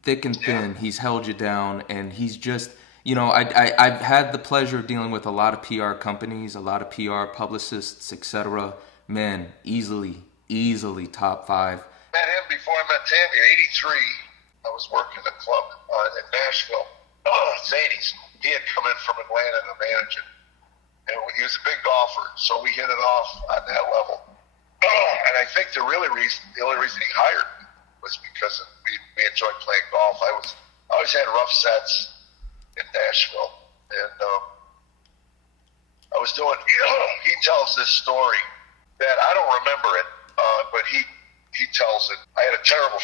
thick and thin, he's held you down, and he's just, I've had the pleasure of dealing with a lot of PR companies, a lot of PR publicists, etc. Man, easily top 5. Met him before I met Tammy. In '83, I was working a club in Nashville. Zanies. He had come in from Atlanta to manage it. And he was a big golfer, so we hit it off on that level. And I think the only reason he hired me was because we enjoyed playing golf. I always had rough sets in Nashville, and I was doing. He tells this story that I don't remember it, but he tells it. I had a terrible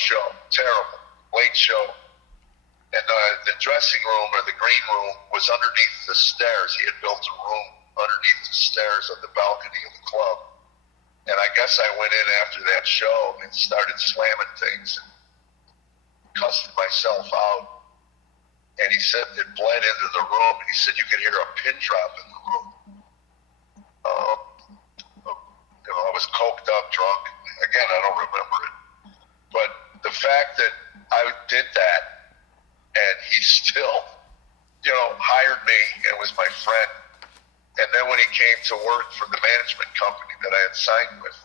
late show, and the dressing room or the green room was underneath the stairs. He had built a room underneath the stairs of the balcony of the club. And I guess I went in after that show and started slamming things and cussing myself out. And he said it bled into the room. And he said you could hear a pin drop in the room. I was coked up, drunk. Again, I don't remember it. But the fact that I did that and he still, hired me and was my friend. And then when he came to work for the management company that I had signed with,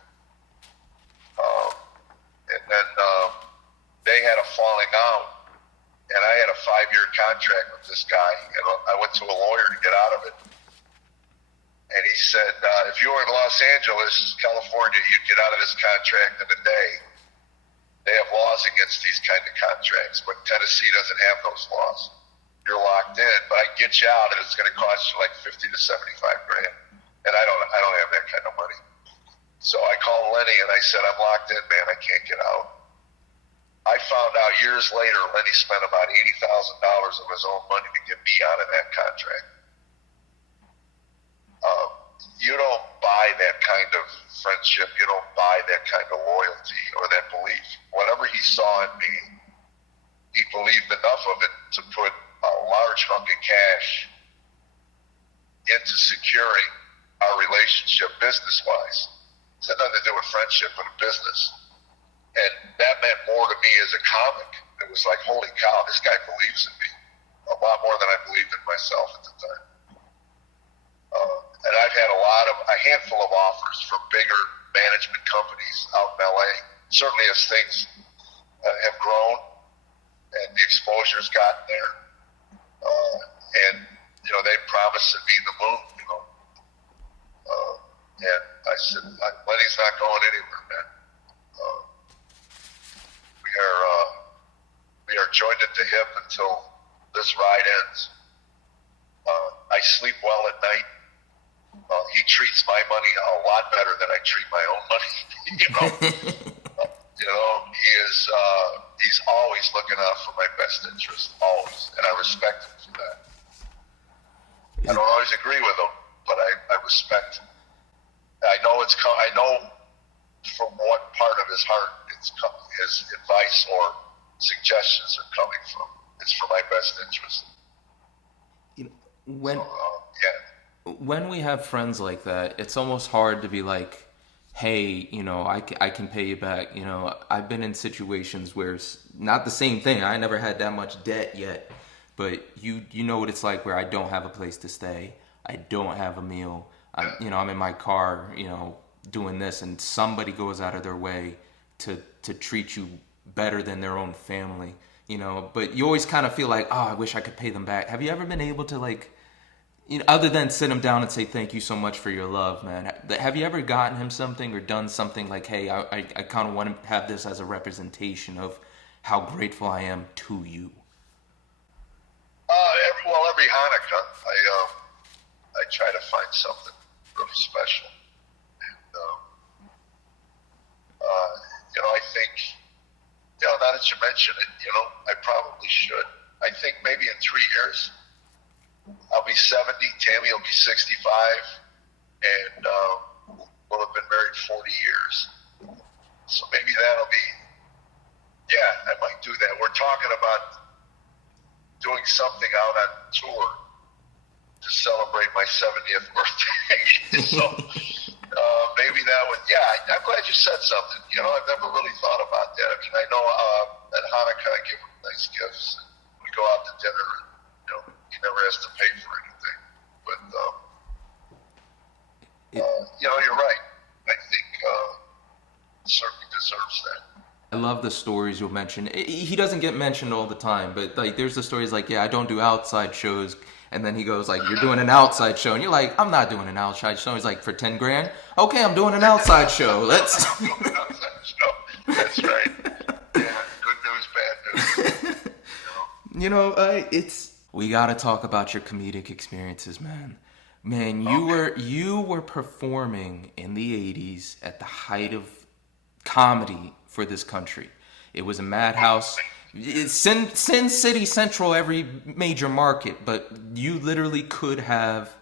they had a falling out, and I had a 5-year contract with this guy, and I went to a lawyer to get out of it. And he said, if you were in Los Angeles, California, you'd get out of this contract in a day. They have laws against these kind of contracts, but Tennessee doesn't have those laws. You're locked in, but I get you out, and it's going to cost you like 50 to 75 grand. And I don't have that kind of money. So I called Lenny and I said, I'm locked in, man. I can't get out. I found out years later, Lenny spent about $80,000 of his own money to get me out of that contract. You don't buy that kind of friendship. You don't buy that kind of loyalty or that belief. Whatever he saw in me, he believed enough of it to put a large hunk of cash into securing our relationship business-wise. It had nothing to do with friendship, but a business. And that meant more to me as a comic. It was like, holy cow, this guy believes in me a lot more than I believed in myself at the time. And I've had a handful of offers from bigger management companies out in LA. Certainly as things have grown and the exposure's gotten there. And, they promised me the moon, and I said, Lenny's not going anywhere, man. We are joined at the hip until this ride ends. I sleep well at night. He treats my money a lot better than I treat my own money. He is, he's always looking looking out for my best interest, always, and I respect him for that. I don't always agree with him, but I respect him. I know I know from what part of his heart his advice or suggestions are coming from. It's for my best interest. When we have friends like that, it's almost hard to be like, hey, I can pay you back. I've been in situations where it's not the same thing. I never had that much debt yet, but you know what it's like where I don't have a place to stay. I don't have a meal. I'm in my car, doing this, and somebody goes out of their way to treat you better than their own family, but you always kind of feel like, I wish I could pay them back. Have you ever been able to, like, other than sit him down and say, thank you so much for your love, man, have you ever gotten him something or done something like, hey, I kind of want to have this as a representation of how grateful I am to you? Every Hanukkah, I try to find something really special. And, I think, now that you mention it, I probably should. I think maybe in 3 years, I'll be 70, Tammy will be 65, and we'll have been married 40 years. So maybe that'll be, I might do that. We're talking about doing something out on tour to celebrate my 70th birthday. So maybe that would, I'm glad you said something. I've never really thought about that. I mean, I know at Hanukkah I give him nice gifts. We go out to dinner and, he never has to pay for anything. But, you're right. I think certainly deserves that. I love the stories you'll mention. He doesn't get mentioned all the time, but like there's the stories like, I don't do outside shows. And then he goes like, you're doing an outside show. And you're like, I'm not doing an outside show. He's like, for 10 grand? Okay, I'm doing an outside show. Let's... That's right. Yeah, good news, bad news. We got to talk about your comedic experiences, man. Man, you were performing in the 80s at the height of comedy for this country. It was a madhouse. It's Sin City Central, every major market, but you literally could have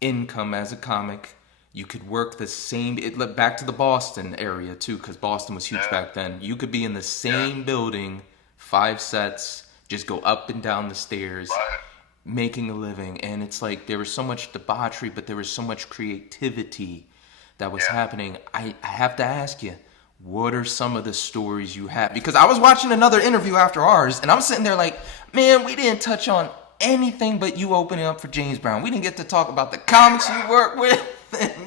income as a comic. You could work the same, back to the Boston area too, because Boston was huge back then. You could be in the same building, 5 sets, just go up and down the stairs, making a living. And it's like there was so much debauchery, but there was so much creativity that was happening. I have to ask you, what are some of the stories you have? Because I was watching another interview after ours, and I'm sitting there like, man, we didn't touch on anything but you opening up for James Brown. We didn't get to talk about the comics you work with,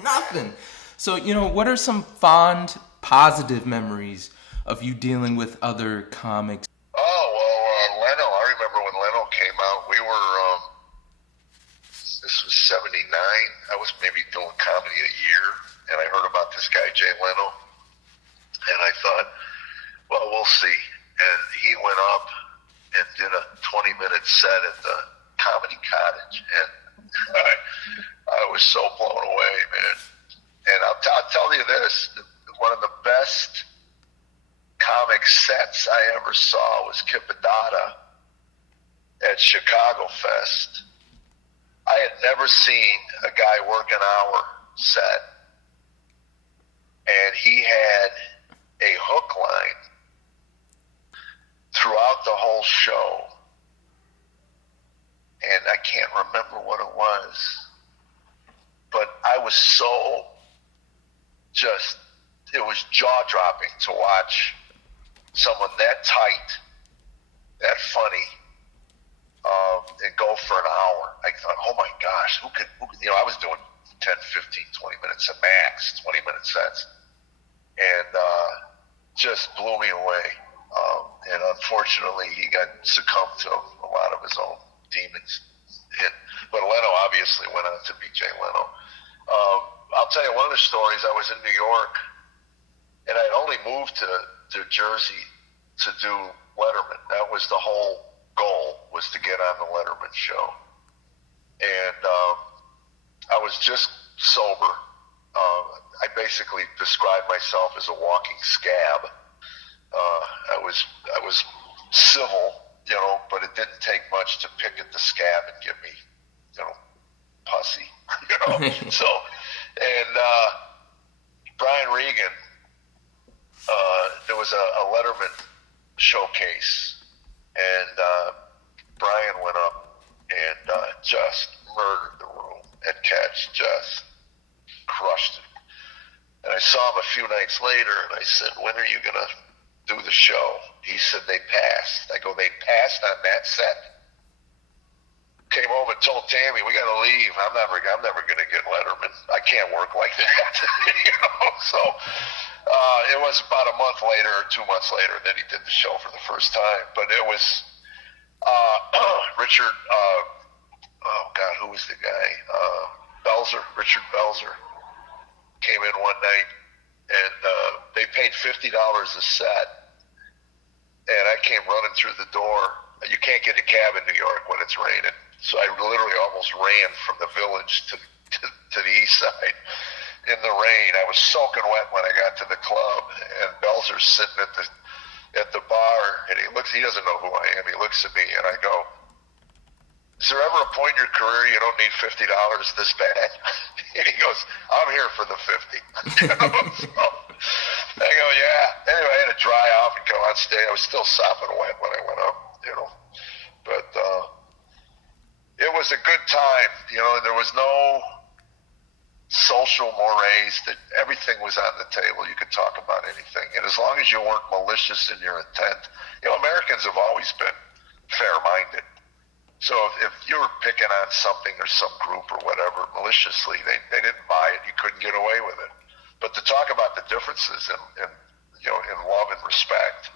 nothing. So, what are some fond, positive memories of you dealing with other comics? Lenno. I remember when Lenno came out, we were, this was 79. I was maybe doing comedy a year, and I heard about this guy, Jay Leno. And I thought, well, we'll see. And he went up and did a 20-minute set at the Comedy Cottage. And I was so blown away, man. And I'll tell you this, one of the best comic sets I ever saw was Kip Addotta at Chicago Fest. I had never seen a guy work an hour set. And he had a hook line throughout the whole show, and I can't remember what it was, but I was so it was jaw-dropping to watch someone that tight, that funny, and go for an hour. I thought, oh my gosh, who could I was doing 10, 15, 20 minutes at max, 20-minute sets, and just blew me away. And unfortunately, he got succumbed to a lot of his own demons. But Lenno obviously went on to be Jay Leno. I'll tell you one of the stories. I was in New York, and I'd only moved to Jersey to do Letterman. That was the whole goal, was to get on the Letterman show. And I was just sober. I basically described myself as a walking scab. I was civil didn't take much to pick at the scab and give me, pussy, So, and Brian Regan, there was a Letterman showcase, and Brian went up and just murdered the room, and Catch just crushed it. And I saw him a few nights later, and I said, "When are you gonna do the show?" He said, "They passed." I go, "They passed on that set?" Came home and told Tammy, "We gotta leave. I'm never gonna get Letterman. I can't work like that." So it was about a month later or 2 months later that he did the show for the first time. But it was Richard. Oh God, who was the guy? Richard Belzer came in one night, and they paid $50 a set, and I came running through the door. You can't get a cab in New York when it's raining, so I literally almost ran from the village to the east side in the rain. I was soaking wet when I got to the club, and Belzer's sitting at the bar, and he doesn't know who I am. He looks at me, and I go, "Is there ever a point in your career you don't need $50 this bad?" And he goes, "I'm here for the 50." So I go, "Yeah." Anyway, I had to dry off and go on stage. I was still sopping wet when I went up, But it was a good time. There was no social mores. That everything was on the table. You could talk about anything, and as long as you weren't malicious in your intent, Americans have always been fair-minded. So if you were picking on something or some group or whatever maliciously, they didn't buy it. You couldn't get away with it. But to talk about the differences in love and respect,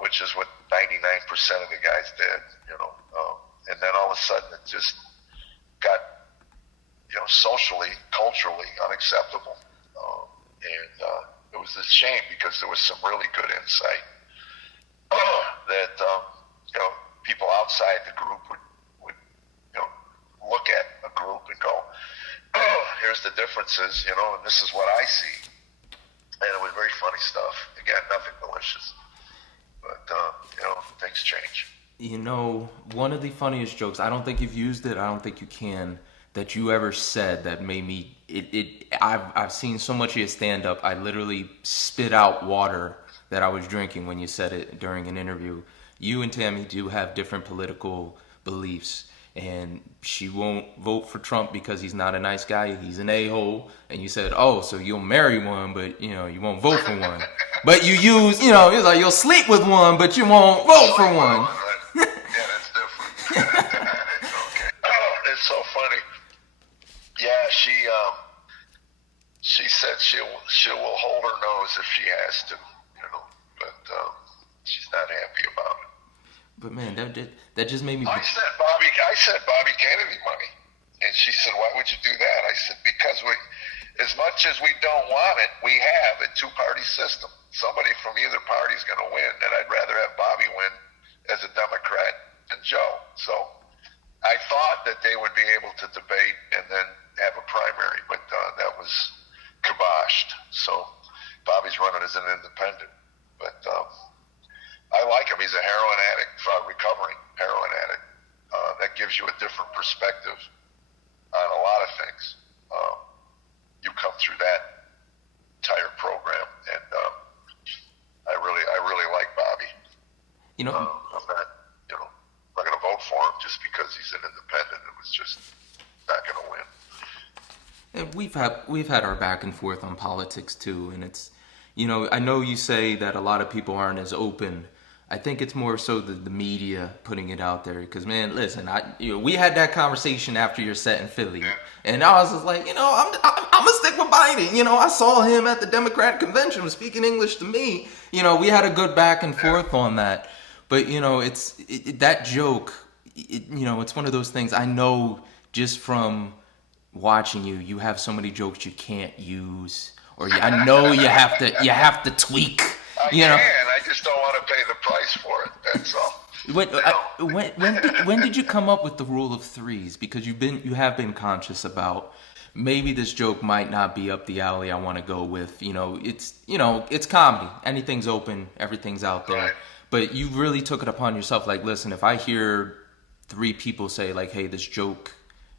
which is what 99% of the guys did, and then all of a sudden it just got, socially, culturally unacceptable. And it was a shame because there was some really good insight that, people outside the group would look at a group and go, "Here's the differences, and this is what I see." And it was very funny stuff. Again, nothing malicious, but things change. One of the funniest jokes, I don't think you've used it, I don't think you can, that you ever said that made me, I've seen so much of your stand-up, I literally spit out water that I was drinking when you said it during an interview. You and Tammy do have different political beliefs, and she won't vote for Trump because he's not a nice guy, he's an a-hole, and you said, "Oh, so you'll marry one, but you won't vote for one." But you use, it's like you'll sleep with one, but you won't vote for one. Yeah, that's different. Okay. It's so funny. Yeah, she said she will hold her nose if she has to, but she's not happy about it. But man, that just made me. I sent Bobby Kennedy money, and she said, "Why would you do that?" I said, "Because as much as we don't want it, we have a two-party system. Somebody from either party is going to win, and I'd rather have Bobby win as a Democrat than Joe." So I thought that they would be able to debate and then have a primary, but that was kiboshed. So Bobby's running as an independent, but I like him. He's a heroin addict, recovering heroin addict. That gives you a different perspective on a lot of things. You come through that entire program, and I really like Bobby. I'm not going to vote for him just because he's an independent. It was just not going to win. And we've had our back and forth on politics too, and it's, I know you say that a lot of people aren't as open. I think it's more so the media putting it out there. Because man, listen, we had that conversation after your set in Philly, and I was just like, I'm gonna stick with Biden. I saw him at the Democratic convention was speaking English to me. We had a good back and forth on that. But it's that joke. It's one of those things. I know just from watching you have so many jokes you can't use, or I know you have to tweak. I just don't want to pay the price for it. That's all. When did you come up with the rule of threes? Because you have been conscious about maybe this joke might not be up the alley I want to go with. It's comedy. Anything's open. Everything's out there. Right. But you really took it upon yourself. Like, listen, if I hear 3 people say like, hey, this joke,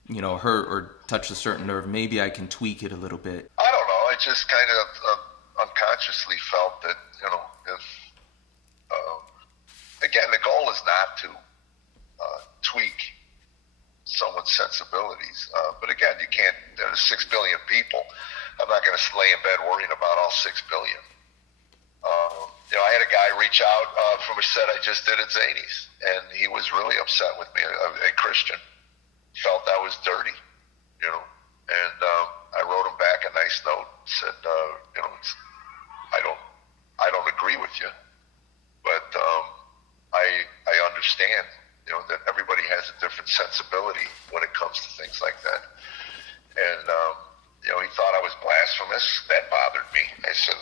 hurt or touched a certain nerve, maybe I can tweak it a little bit. I don't know. I just kind of unconsciously felt that, if, again, the goal is not to tweak someone's sensibilities. But again, you can't, there's 6 billion people. I'm not going to lay in bed worrying about all 6 billion. I had a guy reach out from a set I just did at Zany's, and he was really upset with me, a Christian. Felt I was dirty, and I wrote him back a nice note, said, I don't agree with you, but I understand, that everybody has a different sensibility when it comes to things like that. And, he thought I was blasphemous. That bothered me. I said,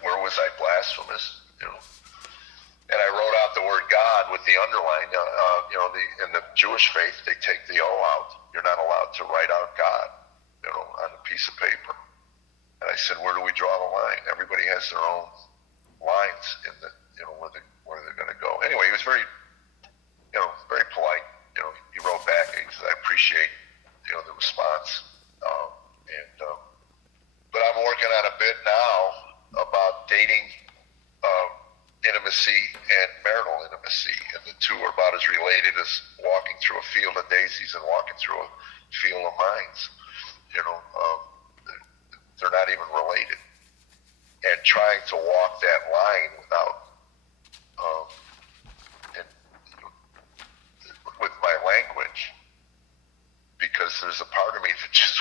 where was I blasphemous? And I wrote out the word God with the underline. In the Jewish faith, they take the O out. You're not allowed to write out God, on a piece of paper. And I said, where do we draw the line? Everybody has their own lines in the, where they're going to go. Anyway, he was very, very polite. He wrote back. He said, I appreciate, the response. But I'm working on a bit now about dating, intimacy and marital intimacy, and the two are about as related as walking through a field of daisies and walking through a field of mines. They're not even related. And trying to walk that line without, with my language, because there's a part of me that just,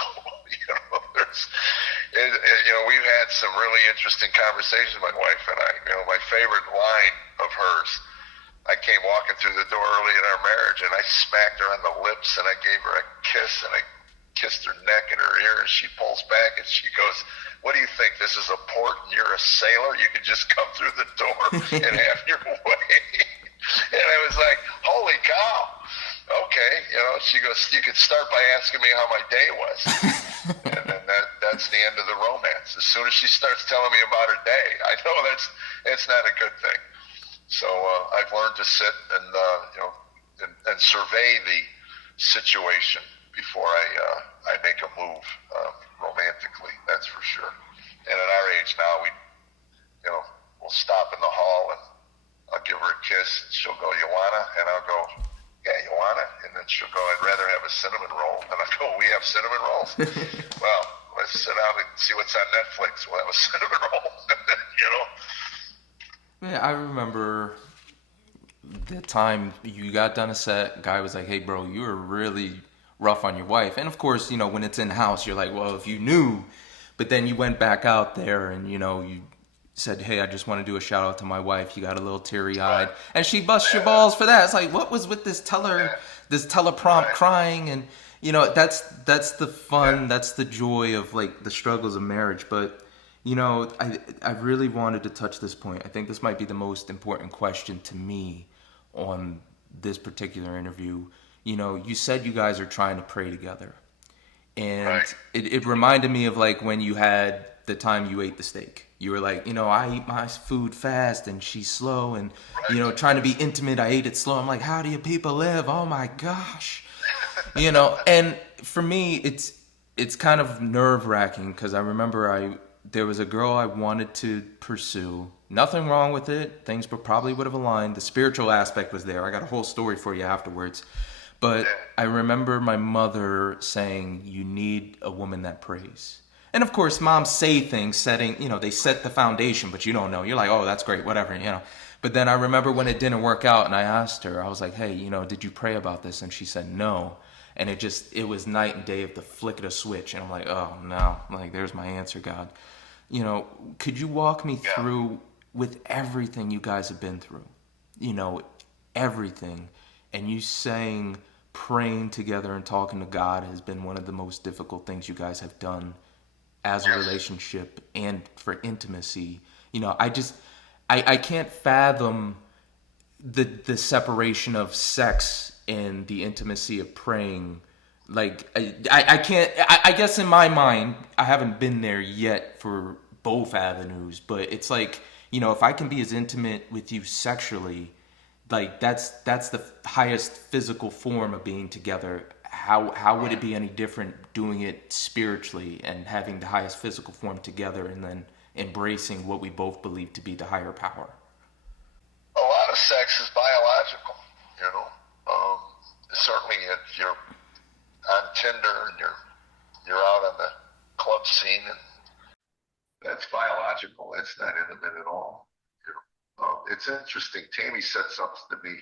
we've had some really interesting conversations, my wife and I. My favorite line of hers, I came walking through the door early in our marriage, and I smacked her on the lips, and I gave her a kiss, and I kissed her neck and her ear, and she pulls back, and she goes, what do you think, this is a port and you're a sailor? You could just come through the door and have your way. And I was like, holy cow. Okay, she goes, you could start by asking me how my day was. And then that's the end of the romance. As soon as she starts telling me about her day, I know it's not a good thing. So I've learned to sit and survey the situation before I make a move romantically, that's for sure. And at our age now, we'll stop in the hall and I'll give her a kiss and she'll go, you wanna? And I'll go, yeah, you wanna? And then she'll go, I'd rather have a cinnamon roll. And I'll go, we have cinnamon rolls? Well, let's sit down and see what's on Netflix. We'll have a cinnamon roll. Yeah, I remember the time you got done a set, guy was like, hey bro, you were really rough on your wife. And of course, when it's in house, you're like, well, if you knew. But then you went back out there and you said, hey, I just want to do a shout out to my wife. You got a little teary-eyed. And she busts your balls for that. It's like, what was with this teleprompt crying? And that's the fun, that's the joy of like the struggles of marriage. But I really wanted to touch this point. I think this might be the most important question to me on this particular interview. You said you guys are trying to pray together. And right. It reminded me of like when you had the time you ate the steak. You were like, I eat my food fast and she's slow, and, trying to be intimate, I ate it slow. I'm like, how do you people live? Oh my gosh. And for me, it's kind of nerve wracking because I remember there was a girl I wanted to pursue. Nothing wrong with it. Things probably would have aligned. The spiritual aspect was there. I got a whole story for you afterwards. But I remember my mother saying, you need a woman that prays. And of course, moms say things they set the foundation, but you don't know. You're like, oh, that's great, whatever, But then I remember when it didn't work out and I asked her, I was like, hey, did you pray about this? And she said, no. And it was night and day of the flick of the switch. And I'm like, oh, no, like, there's my answer, God. Could you walk me through with everything you guys have been through, everything. And you saying praying together and talking to God has been one of the most difficult things you guys have done as a relationship and for intimacy. I can't fathom the separation of sex and the intimacy of praying. Like, I can't, I guess in my mind, I haven't been there yet for both avenues, but it's like, you know, if I can be as intimate with you sexually, like that's the highest physical form of being together. How would it be any different doing it spiritually and having the highest physical form together and then embracing what we both believe to be the higher power? A lot of sex is biological, you know. Certainly if you're on Tinder and you're out on the club scene, and that's biological. It's not intimate at all. You know? It's interesting. Tammy said something to me.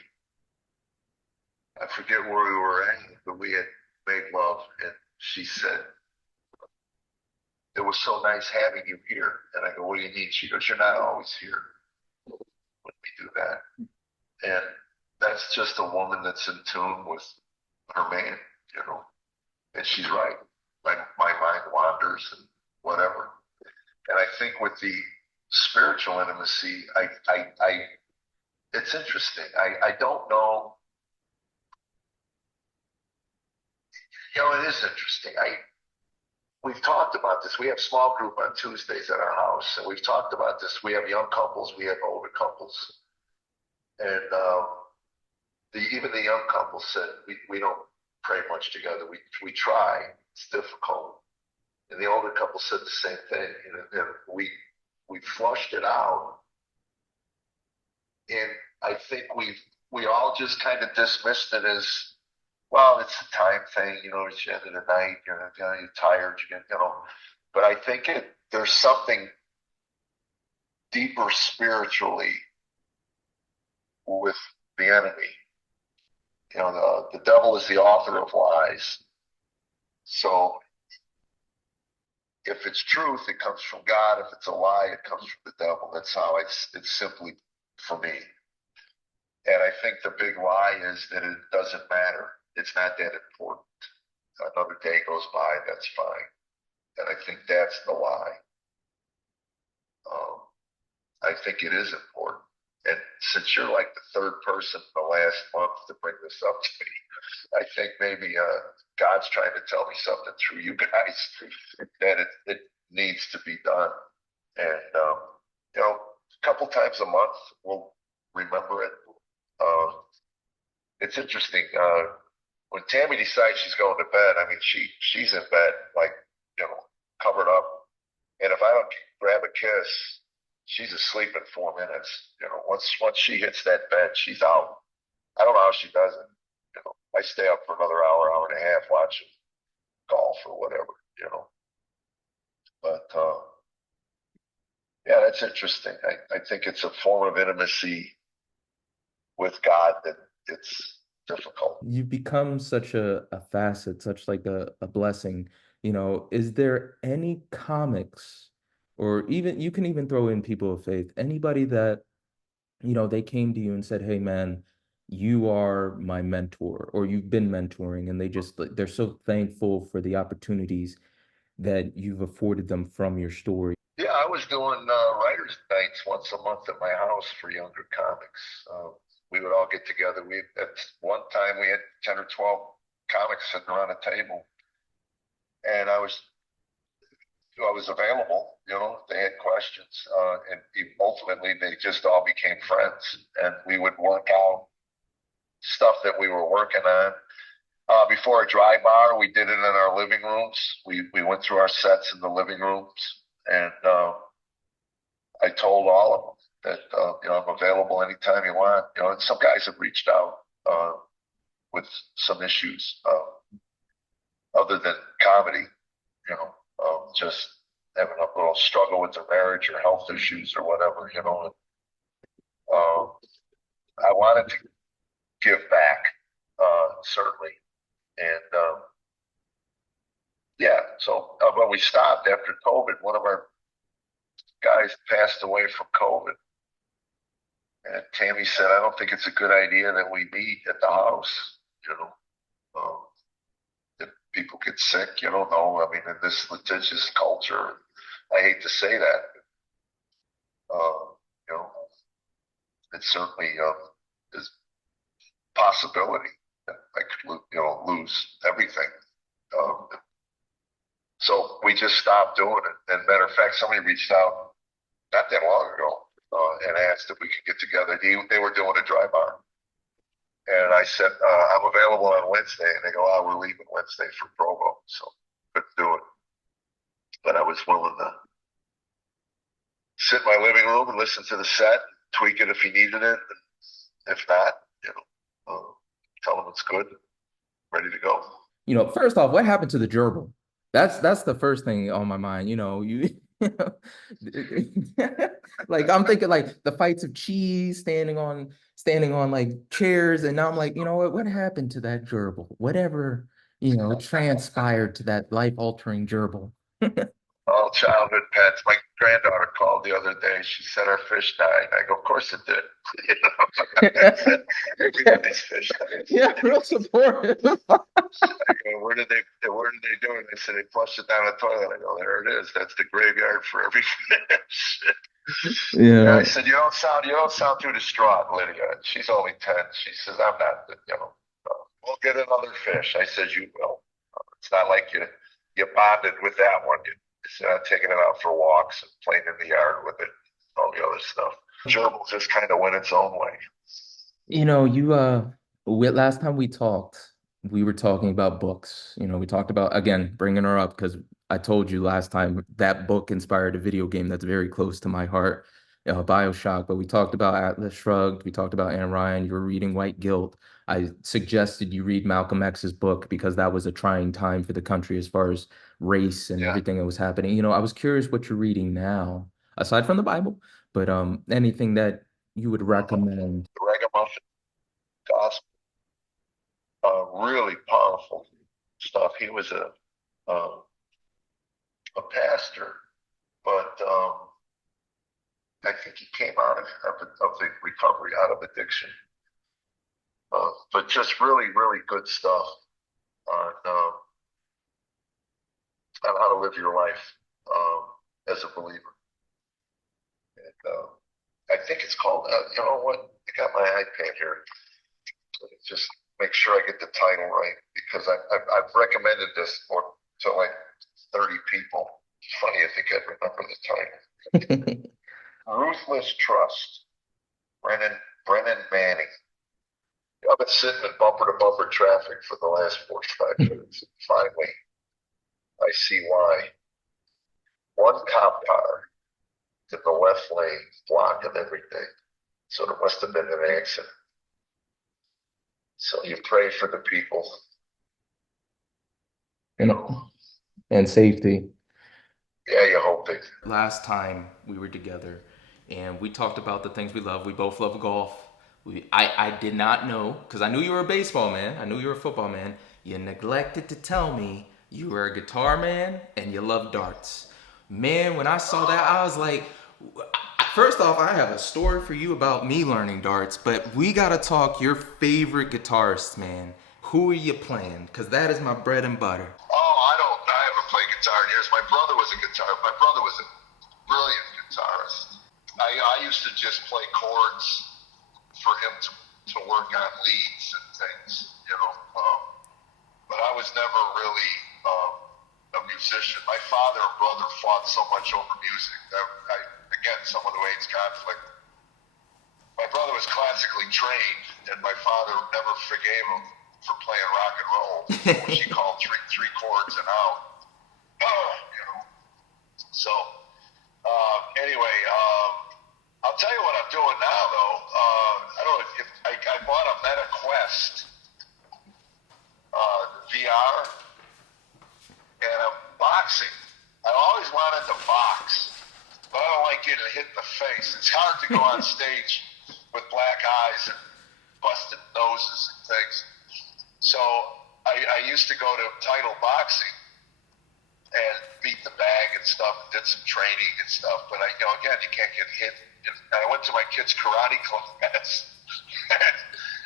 I forget where we were at, but we had made love, and she said, "It was so nice having you here." And I go, "What do you mean?" She goes, "You're not always here when we do that." And that's just a woman that's in tune with her man, you know. And she's right. My mind wanders and whatever. And I think with the spiritual intimacy, it's interesting. I don't know. You know, it is interesting. We've talked about this. We have small group on Tuesdays at our house, and we've talked about this. We have young couples, we have older couples, and even the young couple said we don't pray much together. We try. It's difficult. And the older couple said the same thing. And we flushed it out. And I think we all just kind of dismissed it as, well, it's a time thing, you know, it's the end of the night, you're tired, you know. But I think there's something deeper spiritually with the enemy. You know, the devil is the author of lies. So if it's truth, it comes from God. If it's a lie, it comes from the devil. That's how it's simply for me. And I think the big lie is that it doesn't matter. It's not that important. Another day goes by, that's fine. And I think that's the lie. I think it is important. And since you're like the third person in the last month to bring this up to me, I think maybe God's trying to tell me something through you guys that it needs to be done. And, you know, a couple times a month, we'll remember it. It's interesting. When Tammy decides she's going to bed, I mean, she's in bed, like, you know, covered up. And if I don't grab a kiss, she's asleep in 4 minutes. You know, once she hits that bed, she's out. I don't know how she does it. You know, I stay up for another hour and a half watching golf or whatever, you know. But yeah, that's interesting. I think it's a form of intimacy with God that it's difficult. You've become such a facet, such like a blessing. You know, is there any comics or even you can even throw in people of faith, anybody that, you know, they came to you and said, "Hey man, you are my mentor," or you've been mentoring, and they just like they're so thankful for the opportunities that you've afforded them from your story? Yeah, I was doing writers' nights once a month at my house for younger comics. We would all get together. At one time we had 10 or 12 comics sitting around a table, and I was available. You know, if they had questions, and ultimately they just all became friends, and we would work out stuff that we were working on. Before a Drybar, we did it in our living rooms. We went through our sets in the living rooms, and I told all of them that you know, I'm available anytime you want. You know, and some guys have reached out with some issues other than comedy. You know, just having a little struggle with their marriage or health issues or whatever. You know, I wanted to give back, certainly. And yeah, so when we stopped after COVID, one of our guys passed away from COVID. And Tammy said, "I don't think it's a good idea that we meet at the house. You know, if people get sick, you don't know. I mean, in this litigious culture, I hate to say that. You know, it certainly is a possibility that I could, you know, lose everything." So we just stopped doing it. And matter of fact, somebody reached out not that long ago and asked if we could get together. They were doing a Drybar. And I said, I'm available on Wednesday. And they go, oh, we're leaving Wednesday for Provo. So couldn't do it. But I was willing to sit in my living room and listen to the set, tweak it if he needed it. And if not, tell him it's good, ready to go. First off, what happened to the gerbil? That's the first thing on my mind. Like I'm thinking like the fights of cheese standing on like chairs, and now I'm like, what happened to that gerbil? Whatever, transpired to that life-altering gerbil. All childhood pets. My granddaughter called the other day. She said her fish died. I go, of course it did. I said, everybody's fish died. Yeah, real supportive. I go, where did they do it? They said they flushed it down the toilet. I go, there it is. That's the graveyard for every fish. Yeah. And I said, you don't sound too distraught, Lydia. She's only 10. She says, I'm not. We'll get another fish. I said, you will. It's not like you bonded with that one. Taking it out for walks and playing in the yard with it, all the other stuff. Gerbil just kind of went its own way. Last time we talked, we were talking about books. We talked about, again, bringing her up because I told you last time that book inspired a video game that's very close to my heart, BioShock. But we talked about Atlas Shrugged. We talked about Anne Ryan. You were reading White Guilt. I suggested you read Malcolm X's book because that was a trying time for the country as far as race and everything that was happening. I was curious what you're reading now, aside from the Bible, but anything that you would recommend. The Ragamuffin Gospel, really powerful stuff. He was a pastor, but I think he came out of the recovery, out of addiction. But just really, really good stuff on how to live your life as a believer. And I think it's called, you know what? I got my iPad here. Just make sure I get the title right, because I've recommended this to like 30 people. It's funny, I think I'd remember the title. Ruthless Trust, Brennan Manning. I've been sitting in bumper-to-bumper traffic for the last 45 minutes. Finally, I see why. One cop car in the left lane blocking everything. So there must have been an accident. So you pray for the people. And safety. Yeah, you hope it. Last time we were together and we talked about the things we love. We both love golf. I did not know, because I knew you were a baseball man. I knew you were a football man. You neglected to tell me you were a guitar man and you love darts. Man, when I saw that, I was like, first off, I have a story for you about me learning darts, but we got to talk your favorite guitarists, man. Who are you playing? Because that is my bread and butter. I haven't played guitar in years. My brother was a brilliant guitarist. I used to just play chords for him to work on leads and things, but I was never really a musician. My father and brother fought so much over music. Again, some of the ways conflict. My brother was classically trained, and my father never forgave him for playing rock and roll, which he called three chords and out. So anyway, I'll tell you what I'm doing now, though. I don't know if I bought a Meta Quest VR, and I'm boxing. I always wanted to box, but I don't like getting hit in the face. It's hard to go on stage with black eyes and busted noses and things. So I used to go to Title Boxing and beat the bag and stuff, and did some training and stuff. But again, you can't get hit. And I went to my kid's karate class,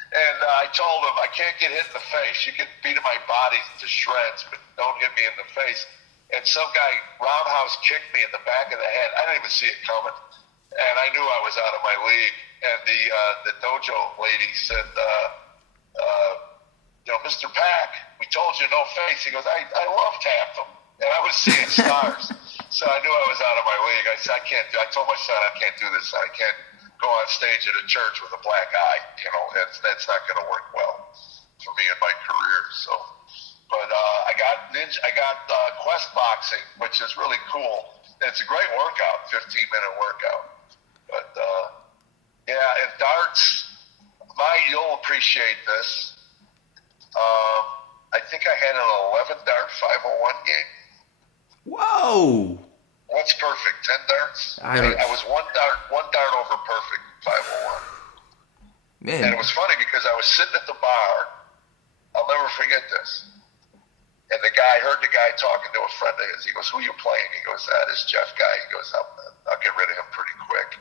and I told him, I can't get hit in the face. You can beat my body to shreds, but don't hit me in the face. And some guy roundhouse kicked me in the back of the head. I didn't even see it coming, and I knew I was out of my league. And the dojo lady said, Mr. Pack, we told you no face. He goes, I love tapped him. And I was seeing stars. So I knew I was out of my league. I said, I told my son, I can't do this. I can't go on stage at a church with a black eye. That's not going to work well for me in my career. So, but I got Quest Boxing, which is really cool. It's a great workout, 15-minute workout. But and darts, you'll appreciate this. I think I had an 11 dart 501 game. Whoa! What's perfect? 10 darts? I was one dart over perfect 501. Man. And it was funny because I was sitting at the bar. I'll never forget this. And I heard the guy talking to a friend of his. He goes, "Who you playing?" He goes, "This Jeff guy." He goes, I'll get rid of him pretty quick.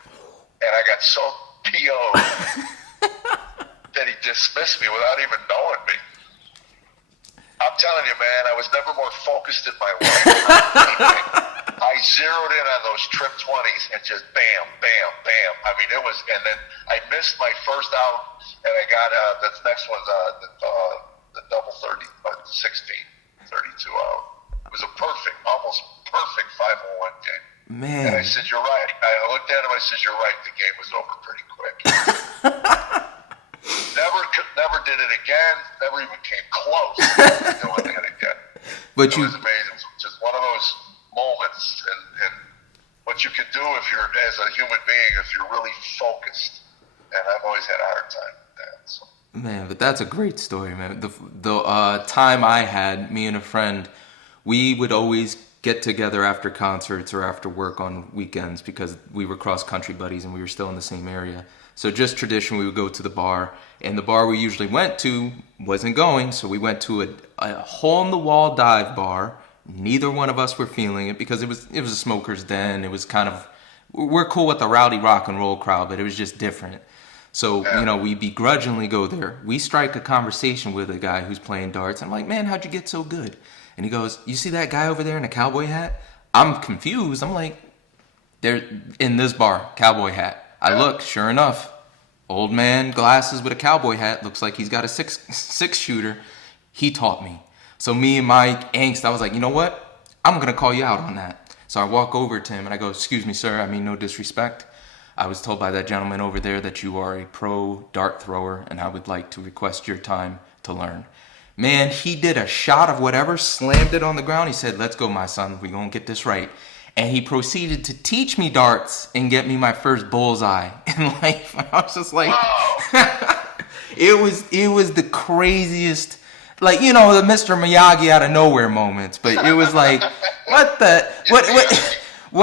And I got so PO'd that he dismissed me without even knowing me. I'm telling you, man, I was never more focused in my life. I zeroed in on those trip 20s and just bam, bam, bam. I mean, it was, and then I missed my first out, and I got the next one's the double 30, 16, 32 out. It was a almost perfect 501 game. Man. And I said, "You're right." I looked at him, I said, "You're right, the game was over pretty quick." Never did it again. Never even came close to doing it again. But it was amazing. It was just one of those moments, and what you can do if you're, as a human being, if you're really focused. And I've always had a hard time with that. So. Man, but that's a great story, man. The time I had, me and a friend, we would always get together after concerts or after work on weekends because we were cross-country buddies and we were still in the same area. So just tradition, we would go to the bar, and the bar we usually went to wasn't going, so we went to a hole-in-the-wall dive bar. Neither one of us were feeling it because it was a smoker's den. It was kind of, we're cool with the rowdy rock and roll crowd, but it was just different. So, we begrudgingly go there. We strike a conversation with a guy who's playing darts. I'm like, "Man, how'd you get so good?" And he goes, "You see that guy over there in a cowboy hat?" I'm confused. I'm like, "They're in this bar, cowboy hat." I look, sure enough, old man, glasses with a cowboy hat, looks like he's got a six shooter. He taught me. So me and my angst, I was like, "You know what? I'm going to call you out on that." So I walk over to him and I go, "Excuse me, sir. I mean, no disrespect. I was told by that gentleman over there that you are a pro dart thrower and I would like to request your time to learn." Man, he did a shot of whatever, slammed it on the ground. He said, "Let's go, my son. We're going to get this right." And he proceeded to teach me darts and get me my first bullseye in life. I was just like, it was the craziest, like, the Mr. Miyagi out of nowhere moments. But it was like, what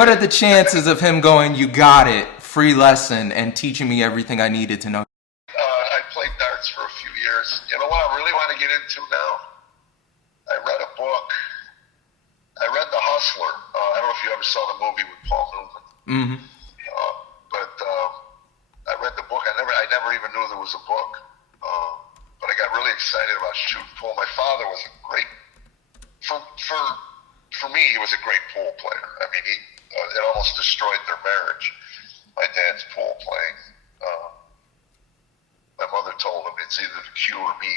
are the chances of him going, "You got it, free lesson," and teaching me everything I needed to know? I played darts for a few years. You know what I really want to get into now? I read a book. I read The Hustler. I don't know if you ever saw the movie with Paul Newman. Mm-hmm. But I read the book. I never even knew there was a book. But I got really excited about shooting pool. My father was a great, for me, he was a great pool player. I mean, it almost destroyed their marriage. My dad's pool playing. My mother told him it's either the Q or me.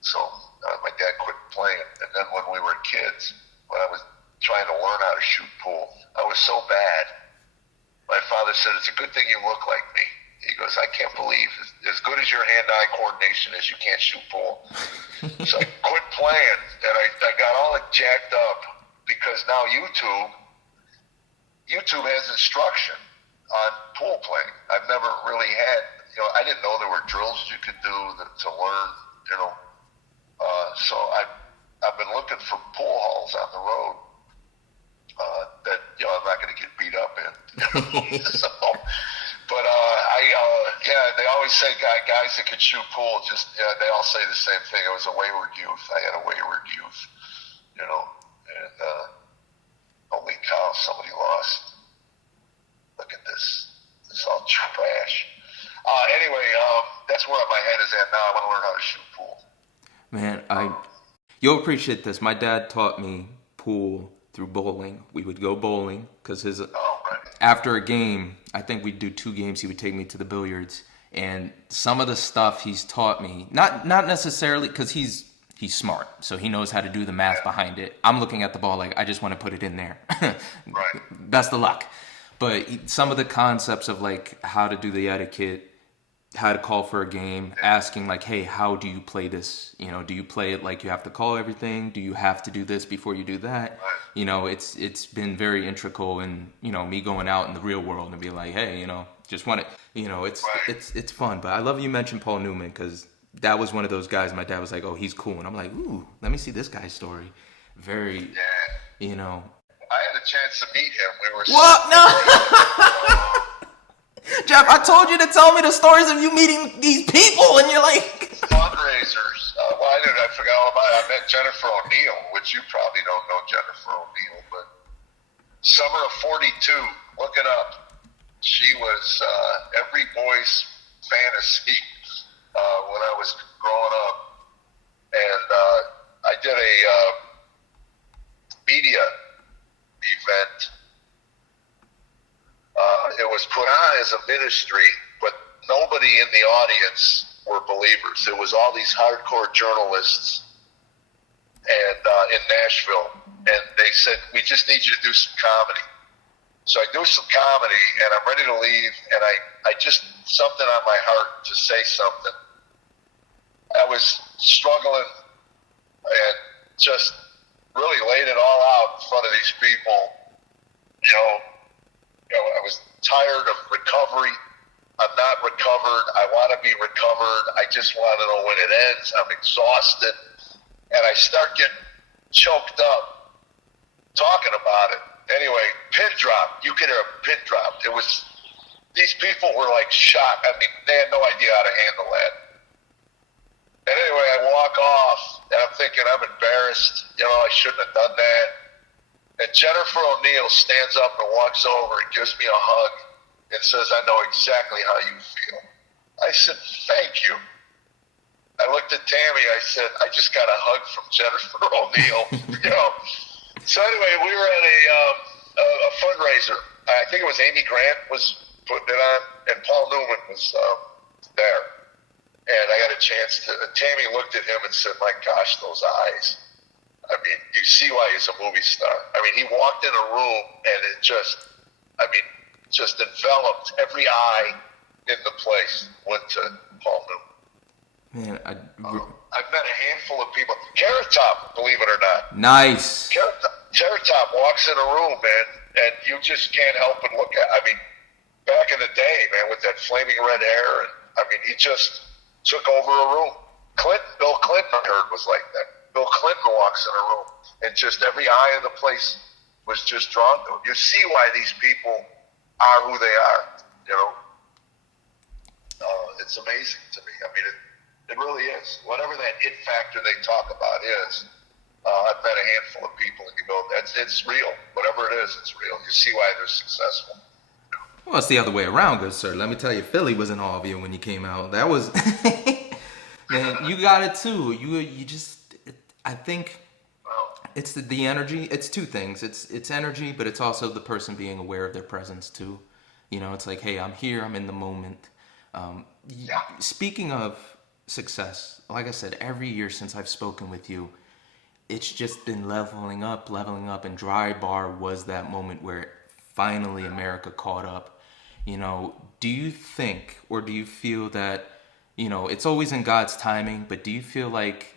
So my dad quit playing. And then when we were kids, when I was trying to learn how to shoot pool, I was so bad. My father said, "It's a good thing you look like me." He goes, "I can't believe as good as your hand-eye coordination is, you can't shoot pool." So I quit playing, and I got all jacked up because now YouTube has instruction on pool playing. I've never really had, I didn't know there were drills you could do to learn, so I've been looking for pool halls on the road that I'm not going to get beat up in. So, but they always say guys that can shoot pool they all say the same thing. It was a wayward youth. I had a wayward youth, and holy cow, somebody lost. Look at this. It's all trash. Anyway, that's where my head is at now. I want to learn how to shoot pool. Man, you'll appreciate this. My dad taught me pool through bowling. We would go bowling because after a game, I think we'd do 2 games, he would take me to the billiards. And some of the stuff he's taught me, not necessarily because he's he's smart, so he knows how to do the math behind it. I'm looking at the ball like I just want to put it in there. Right. Best of luck. But some of the concepts of like how to do the etiquette, how to call for a game, asking like, hey, how do you play this? You know, do you play it like you have to call everything? Do you have to do this before you do that? Right. You know, it's been very integral in, you know, me going out in the real world and be like, hey, you know, just want it. You know, it's fun. But I love you mentioned Paul Newman, because that was one of those guys my dad was like, oh, he's cool. And I'm like, ooh, let me see this guy's story. Very, you know. I had a chance to meet him. We were What? No. Jeff, I told you to tell me the stories of you meeting these people, and you're like fundraisers. I forgot all about it. I met Jennifer O'Neill, which you probably don't know Jennifer O'Neill, but summer of '42. Look it up. She was every boy's fantasy when I was growing up, and I did a media event. It was put on as a ministry, but nobody in the audience were believers. It was all these hardcore journalists and in Nashville, and they said, we just need you to do some comedy. So I do some comedy, and I'm ready to leave, and I just, something on my heart to say something. I was struggling and just really laid it all out in front of these people. You know, I was tired of recovery. I'm not recovered. I want to be recovered. I just want to know when it ends. I'm exhausted. And I start getting choked up talking about it. Anyway, pin drop. You could hear a pin drop. It was, these people were like shocked. I mean, they had no idea how to handle that. And anyway, I walk off, and I'm thinking, I'm embarrassed. You know, I shouldn't have done that. And Jennifer O'Neill stands up and walks over and gives me a hug and says, I know exactly how you feel. I said, thank you. I looked at Tammy. I said, I just got a hug from Jennifer O'Neill. You know. So anyway, we were at a fundraiser. I think it was Amy Grant was putting it on, and Paul Newman was there. And I got a chance to, Tammy looked at him and said, my gosh, those eyes. I mean, you see why he's a movie star. I mean, he walked in a room and it just, I mean, just enveloped every eye in the place, went to Paul Newman. Man, I've met a handful of people. Carrot Top, believe it or not. Nice. Carrot Top walks in a room, man, and you just can't help but look at. I mean, back in the day, man, with that flaming red hair, and I mean, he just took over a room. Bill Clinton, I heard, was like that. Bill Clinton walks in a room, and just every eye in the place was just drawn to him. You see why these people are who they are, you know. It's amazing to me. I mean, it really is. Whatever that it factor they talk about is, I've met a handful of people, and you go, it's real. Whatever it is, it's real. You see why they're successful. Well, it's the other way around, good sir. Let me tell you, Philly was in awe of you when you came out. That was, man, you got it too. You just, I think it's the energy. It's two things. It's energy, but it's also the person being aware of their presence too. You know, it's like, hey, I'm here. I'm in the moment. Speaking of success, like I said, every year since I've spoken with you, it's just been leveling up, and Drybar was that moment where finally America caught up. You know, do you think, or do you feel that, you know, it's always in God's timing, but do you feel like,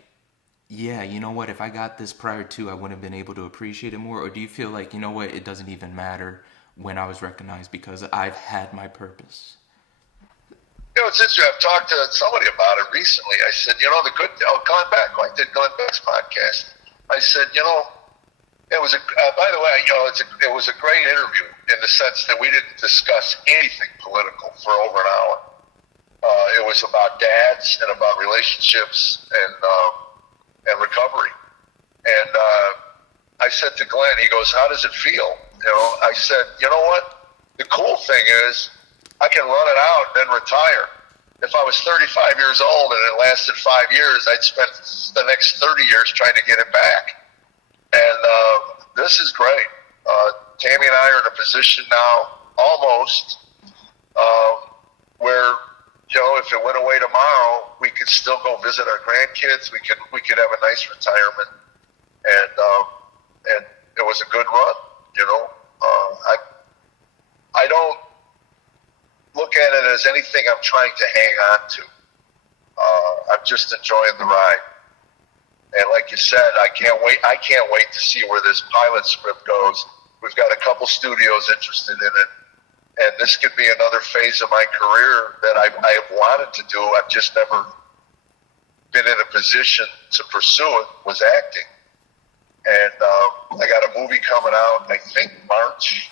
yeah, you know what, if I got this prior to, I wouldn't have been able to appreciate it more? Or do you feel like, you know what, it doesn't even matter when I was recognized because I've had my purpose? You know, it's interesting. I've talked to somebody about it recently. I said, you know, Glenn Beck, I did Glenn Beck's podcast. I said, you know, it was by the way, you know, it was a great interview in the sense that we didn't discuss anything political for over an hour. It was about dads and about relationships and recovery. And I said to Glenn, he goes, how does it feel? You know, I said, you know what? The cool thing is I can run it out and then retire. If I was 35 years old and it lasted 5 years, I'd spend the next 30 years trying to get it back. And this is great. Tammy and I are in a position now, almost, where if it went away tomorrow, we could still go visit our grandkids. We could have a nice retirement, and it was a good run. I don't look at it as anything I'm trying to hang on to. I'm just enjoying the ride. And like you said, I can't wait to see where this pilot script goes. We've got a couple studios interested in it. And this could be another phase of my career that I have wanted to do. I've just never been in a position to pursue it, was acting. And I got a movie coming out, I think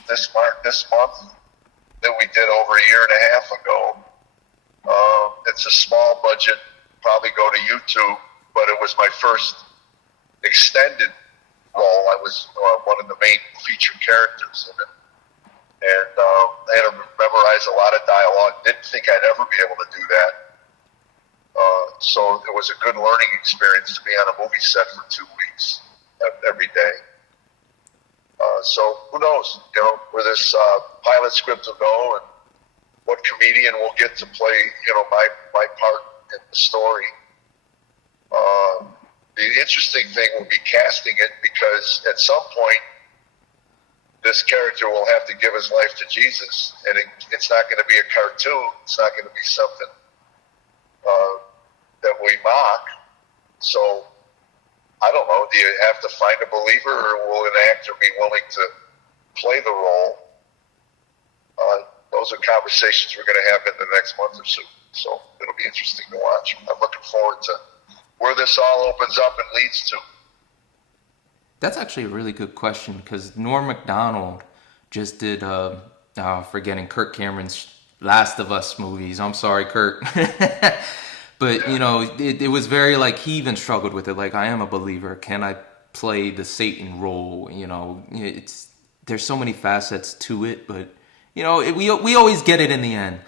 this month, that we did over a year and a half ago. It's a small budget, probably go to YouTube, but it was my first extended role. I was one of the main featured characters in it. And I had to memorize a lot of dialogue. Didn't think I'd ever be able to do that. So it was a good learning experience to be on a movie set for 2 weeks every day. So who knows, where this pilot script will go and what comedian will get to play, my part in the story. The interesting thing will be casting it, because at some point this character will have to give his life to Jesus, and it's not going to be a cartoon. It's not going to be something that we mock. So I don't know, do you have to find a believer, or will an actor be willing to play the role? Those are conversations we're going to have in the next month or so. So it'll be interesting to watch. I'm looking forward to where this all opens up and leads to. That's actually a really good question, because Norm Macdonald just did, forgetting Kirk Cameron's Last of Us movies. I'm sorry, Kirk. But, it was very, he even struggled with it. I am a believer. Can I play the Satan role? There's so many facets to it, but, we always get it in the end.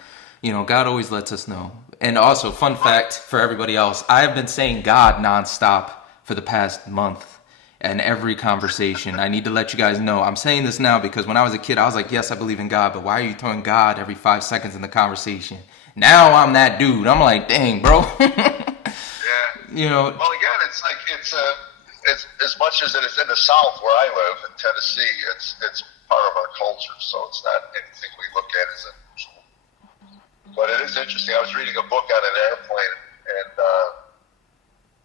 God always lets us know. And also, fun fact for everybody else, I have been saying God nonstop for the past month. And every conversation, I need to let you guys know. I'm saying this now because when I was a kid, I was like, yes, I believe in God, but why are you throwing God every 5 seconds in the conversation? Now I'm that dude. I'm like, dang, bro. Yeah. Well, again, it's as much as it is in the South where I live in Tennessee, it's part of our culture, so it's not anything we look at as unusual. But it is interesting. I was reading a book on an airplane, and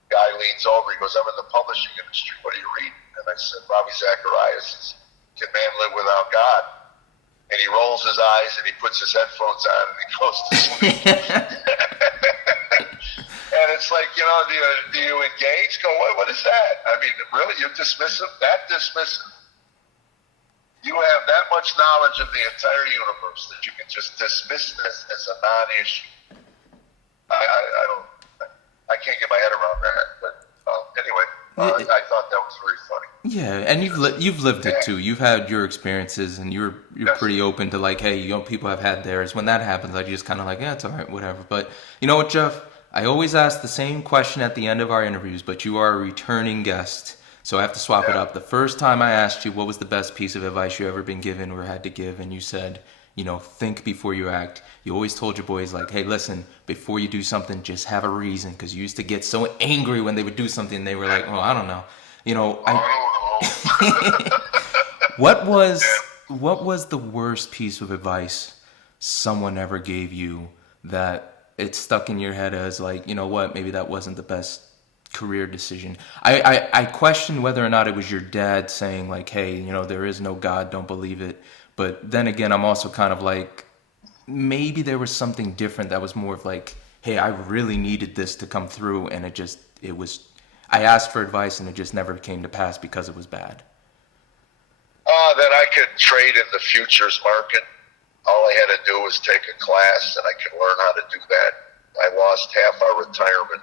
guy leans over, he goes, I'm in the publishing industry, what are you reading? And I said, Ravi Zacharias' Can Man Live Without God? And he rolls his eyes and he puts his headphones on and he goes to sleep. And it's like, do you engage? Go, what is that? I mean, really, you're dismissive? That dismissive? You have that much knowledge of the entire universe that you can just dismiss this as a non-issue. I can't get my head around that, but anyway, I thought that was very funny. Yeah, and you've lived it too. You've had your experiences, and you're pretty open to hey, people have had theirs. When that happens, I just kind of it's all right, whatever. But you know what, Jeff? I always ask the same question at the end of our interviews, but you are a returning guest, so I have to swap it up. The first time I asked you what was the best piece of advice you ever been given or had to give, and you said, think before you act. You always told your boys, hey, listen, before you do something, just have a reason. Because you used to get so angry when they would do something. They were like, oh, I don't know. What was the worst piece of advice someone ever gave you that it stuck in your head as maybe that wasn't the best career decision? I question whether or not it was your dad saying hey, there is no God, don't believe it. But then again, I'm also kind of maybe there was something different that was more of hey, I really needed this to come through, and I asked for advice and it just never came to pass because it was bad. That I could trade in the futures market. All I had to do was take a class and I could learn how to do that. I lost half our retirement.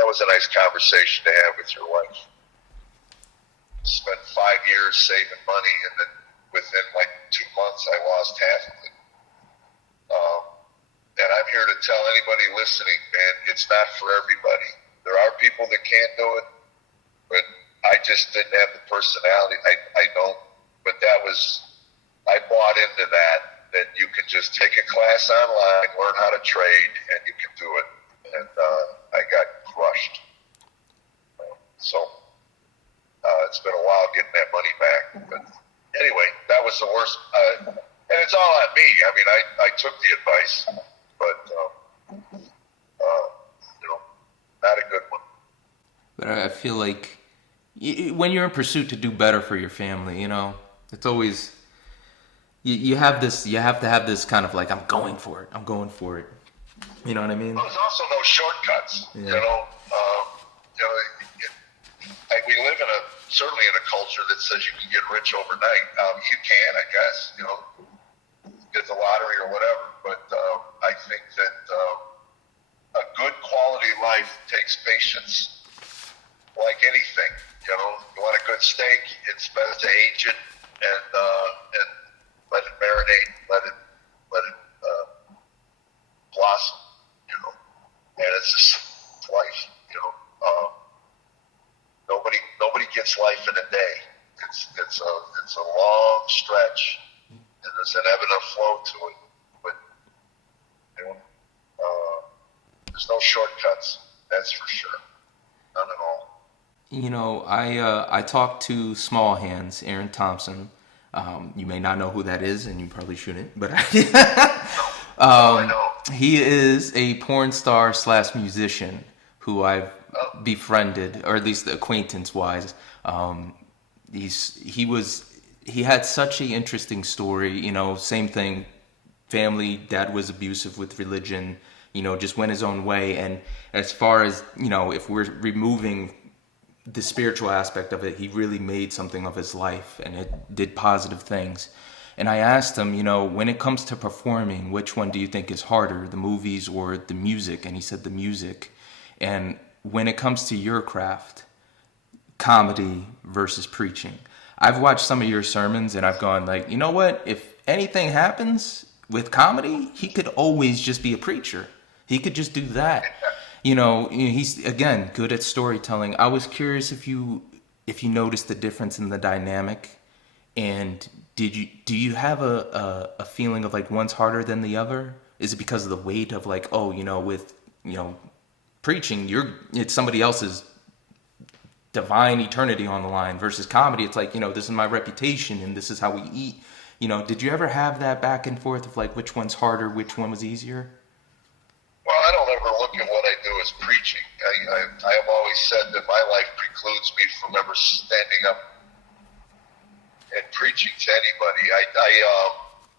That was a nice conversation to have with your wife. Spent 5 years saving money, and then within 2 months I lost half of it. And I'm here to tell anybody listening, man, it's not for everybody. There are people that can't do it, but I just didn't have the personality. I don't, but I bought into that that you can just take a class online, learn how to trade, and you can do it. And I got crushed. So it's been a while getting that money back. But anyway, that was the worst. And it's all on me. I mean, I took the advice, but, not a good one. But I feel like when you're in pursuit to do better for your family, it's always, you have to have this kind of like, I'm going for it. You know what I mean? Well, there's also no shortcuts. Yeah. We live certainly in a culture that says you can get rich overnight. You can, I guess, get the lottery or whatever. But I think that a good quality life takes patience, like anything. You want a good steak, it's best to age it and let it marinate, let it blossom. And it's just life. Nobody gets life in a day. It's a long stretch, and there's an ebb and a flow to it. But there's no shortcuts. That's for sure. None at all. I talked to Small Hands, Aaron Thompson. You may not know who that is, and you probably shouldn't, but I know. He is a porn star / musician who I've befriended, or at least acquaintance-wise. He had such an interesting story. Same thing. Family, dad was abusive with religion. Just went his own way. And as far as if we're removing the spiritual aspect of it, he really made something of his life, and it did positive things. And I asked him, when it comes to performing, which one do you think is harder, the movies or the music? And he said the music. And when it comes to your craft, comedy versus preaching, I've watched some of your sermons and I've gone like, you know what? If anything happens with comedy, he could always just be a preacher. He could just do that. He's, again, good at storytelling. I was curious if you noticed the difference in the dynamic, and do you have a feeling of like one's harder than the other? Is it because of the weight of like, with preaching, it's somebody else's divine eternity on the line, versus comedy, it's like, this is my reputation and this is how we eat. Did you ever have that back and forth of like which one's harder, which one was easier? Well, I don't ever look at what I do as preaching. I have always said that my life precludes me from ever standing up and preaching to anybody.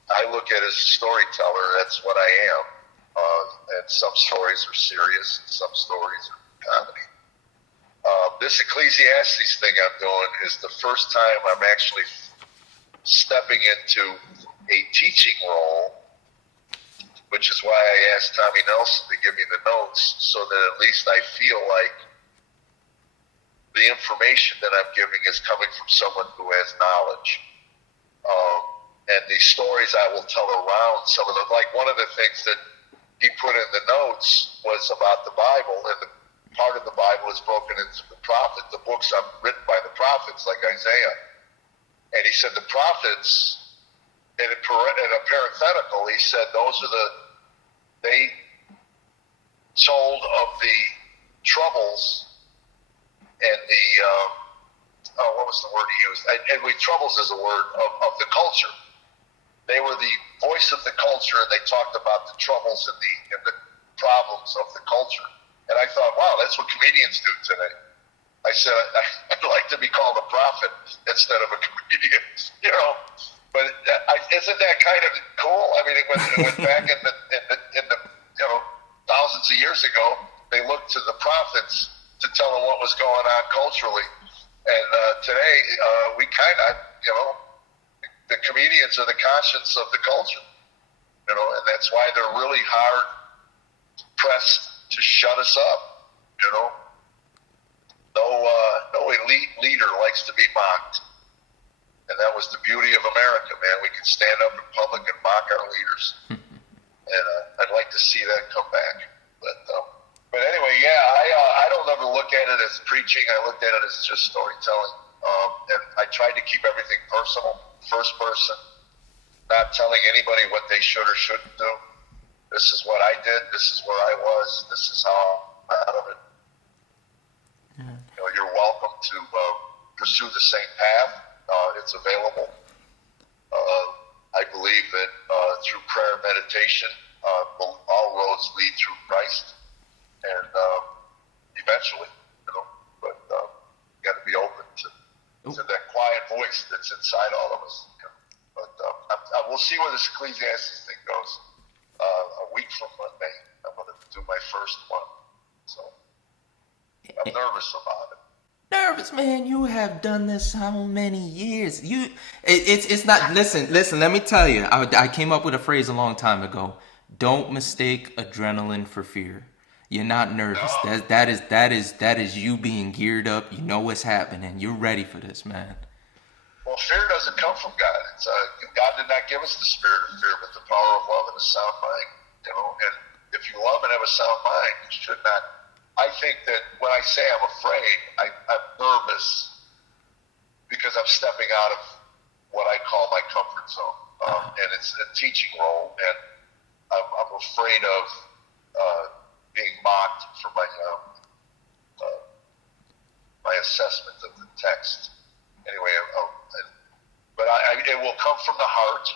I look at it as a storyteller. That's what I am. And some stories are serious, and some stories are comedy. This Ecclesiastes thing I'm doing is the first time I'm actually stepping into a teaching role, which is why I asked Tommy Nelson to give me the notes, so that at least I feel like the information that I'm giving is coming from someone who has knowledge. And the stories I will tell around some of them, like one of the things that he put in the notes was about the Bible, and the part of the Bible is broken into the prophet. The books are written by the prophets, like Isaiah. And he said the prophets, in a parenthetical, he said they told of the troubles and the, what was the word he used? And troubles is a word of the culture. They were the voice of the culture, and they talked about the troubles and the problems of the culture. And I thought, wow, that's what comedians do today. I said, I'd like to be called a prophet instead of a comedian, But isn't that kind of cool? I mean, when back in the thousands of years ago, they looked to the prophets to tell them what was going on culturally. And today, we kind of, the comedians are the conscience of the culture, and that's why they're really hard pressed to shut us up. No elite leader likes to be mocked, and that was the beauty of America, man. We could stand up in public and mock our leaders, and I'd like to see that come back. But anyway, yeah, I don't ever look at it as preaching. I looked at it as just storytelling, and I tried to keep everything personal, first person. not telling anybody what they should or shouldn't do. This is what I did. This is where I was. This is how I'm out of it. Yeah. You know, you're welcome to pursue the same path. It's available. I believe that through prayer and meditation, all roads lead through Christ, and eventually, you know. But you got to be open to that quiet voice that's inside all of us. You know? But we'll see where this Ecclesiastes thing goes. A week from Monday, I'm going to do my first one, so I'm nervous about it. Nervous, man. You have done this how many years? It's not. Listen. Let me tell you. I came up with a phrase a long time ago. Don't mistake adrenaline for fear. You're not nervous. No. That is you being geared up. You know what's happening. You're ready for this, man. Well, fear doesn't come from God. It's God did not give us the spirit of fear, but the power of love and a sound mind. You know, and if you love and have a sound mind, you should not. I think that when I say I'm afraid, I'm nervous because I'm stepping out of what I call my comfort zone, and it's a teaching role, and I'm afraid of being mocked for my my assessment of the text. Anyway, but it will come from the heart,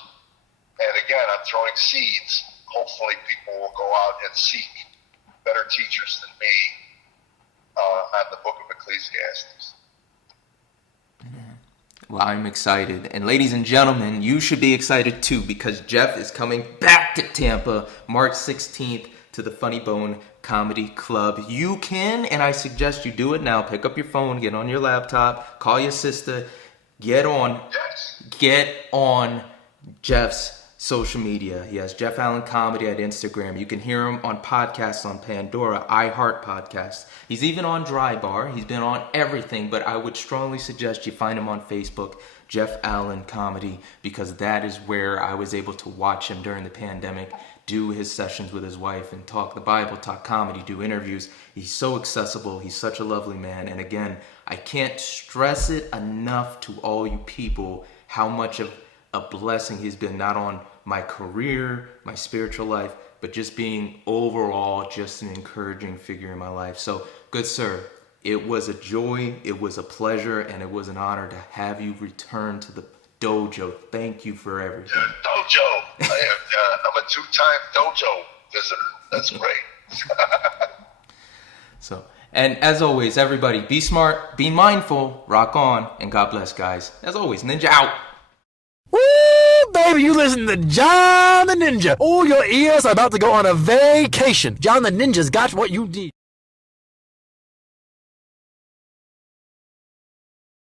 and again, I'm throwing seeds. Hopefully, people will go out and seek better teachers than me on the book of Ecclesiastes. Well, I'm excited. And ladies and gentlemen, you should be excited too, because Jeff is coming back to Tampa March 16th to the Funny Bone Comedy Club. You can, and I suggest you do it now, pick up your phone, get on your laptop, call your sister, get on Jeff's social media. He has Jeff Allen Comedy at Instagram. You can hear him on podcasts on Pandora, iHeart Podcasts. He's even on Drybar. He's been on everything, but I would strongly suggest you find him on Facebook, Jeff Allen Comedy, because that is where I was able to watch him during the pandemic, do his sessions with his wife and talk the Bible, talk comedy, do interviews. He's so accessible. He's such a lovely man. And again, I can't stress it enough to all you people how much of a blessing he's been, not on my career, my spiritual life, but just being overall just an encouraging figure in my life. So, good sir, it was a joy, it was a pleasure, and it was an honor to have you return to the dojo. Thank you for everything. Dojo. I'm a two-time dojo visitor. That's great. So, and as always, everybody, be smart, be mindful, rock on, and God bless, guys. As always, Ninja out. Woo, baby, you listen to John the Ninja. Oh, your ears are about to go on a vacation. John the Ninja's got what you need.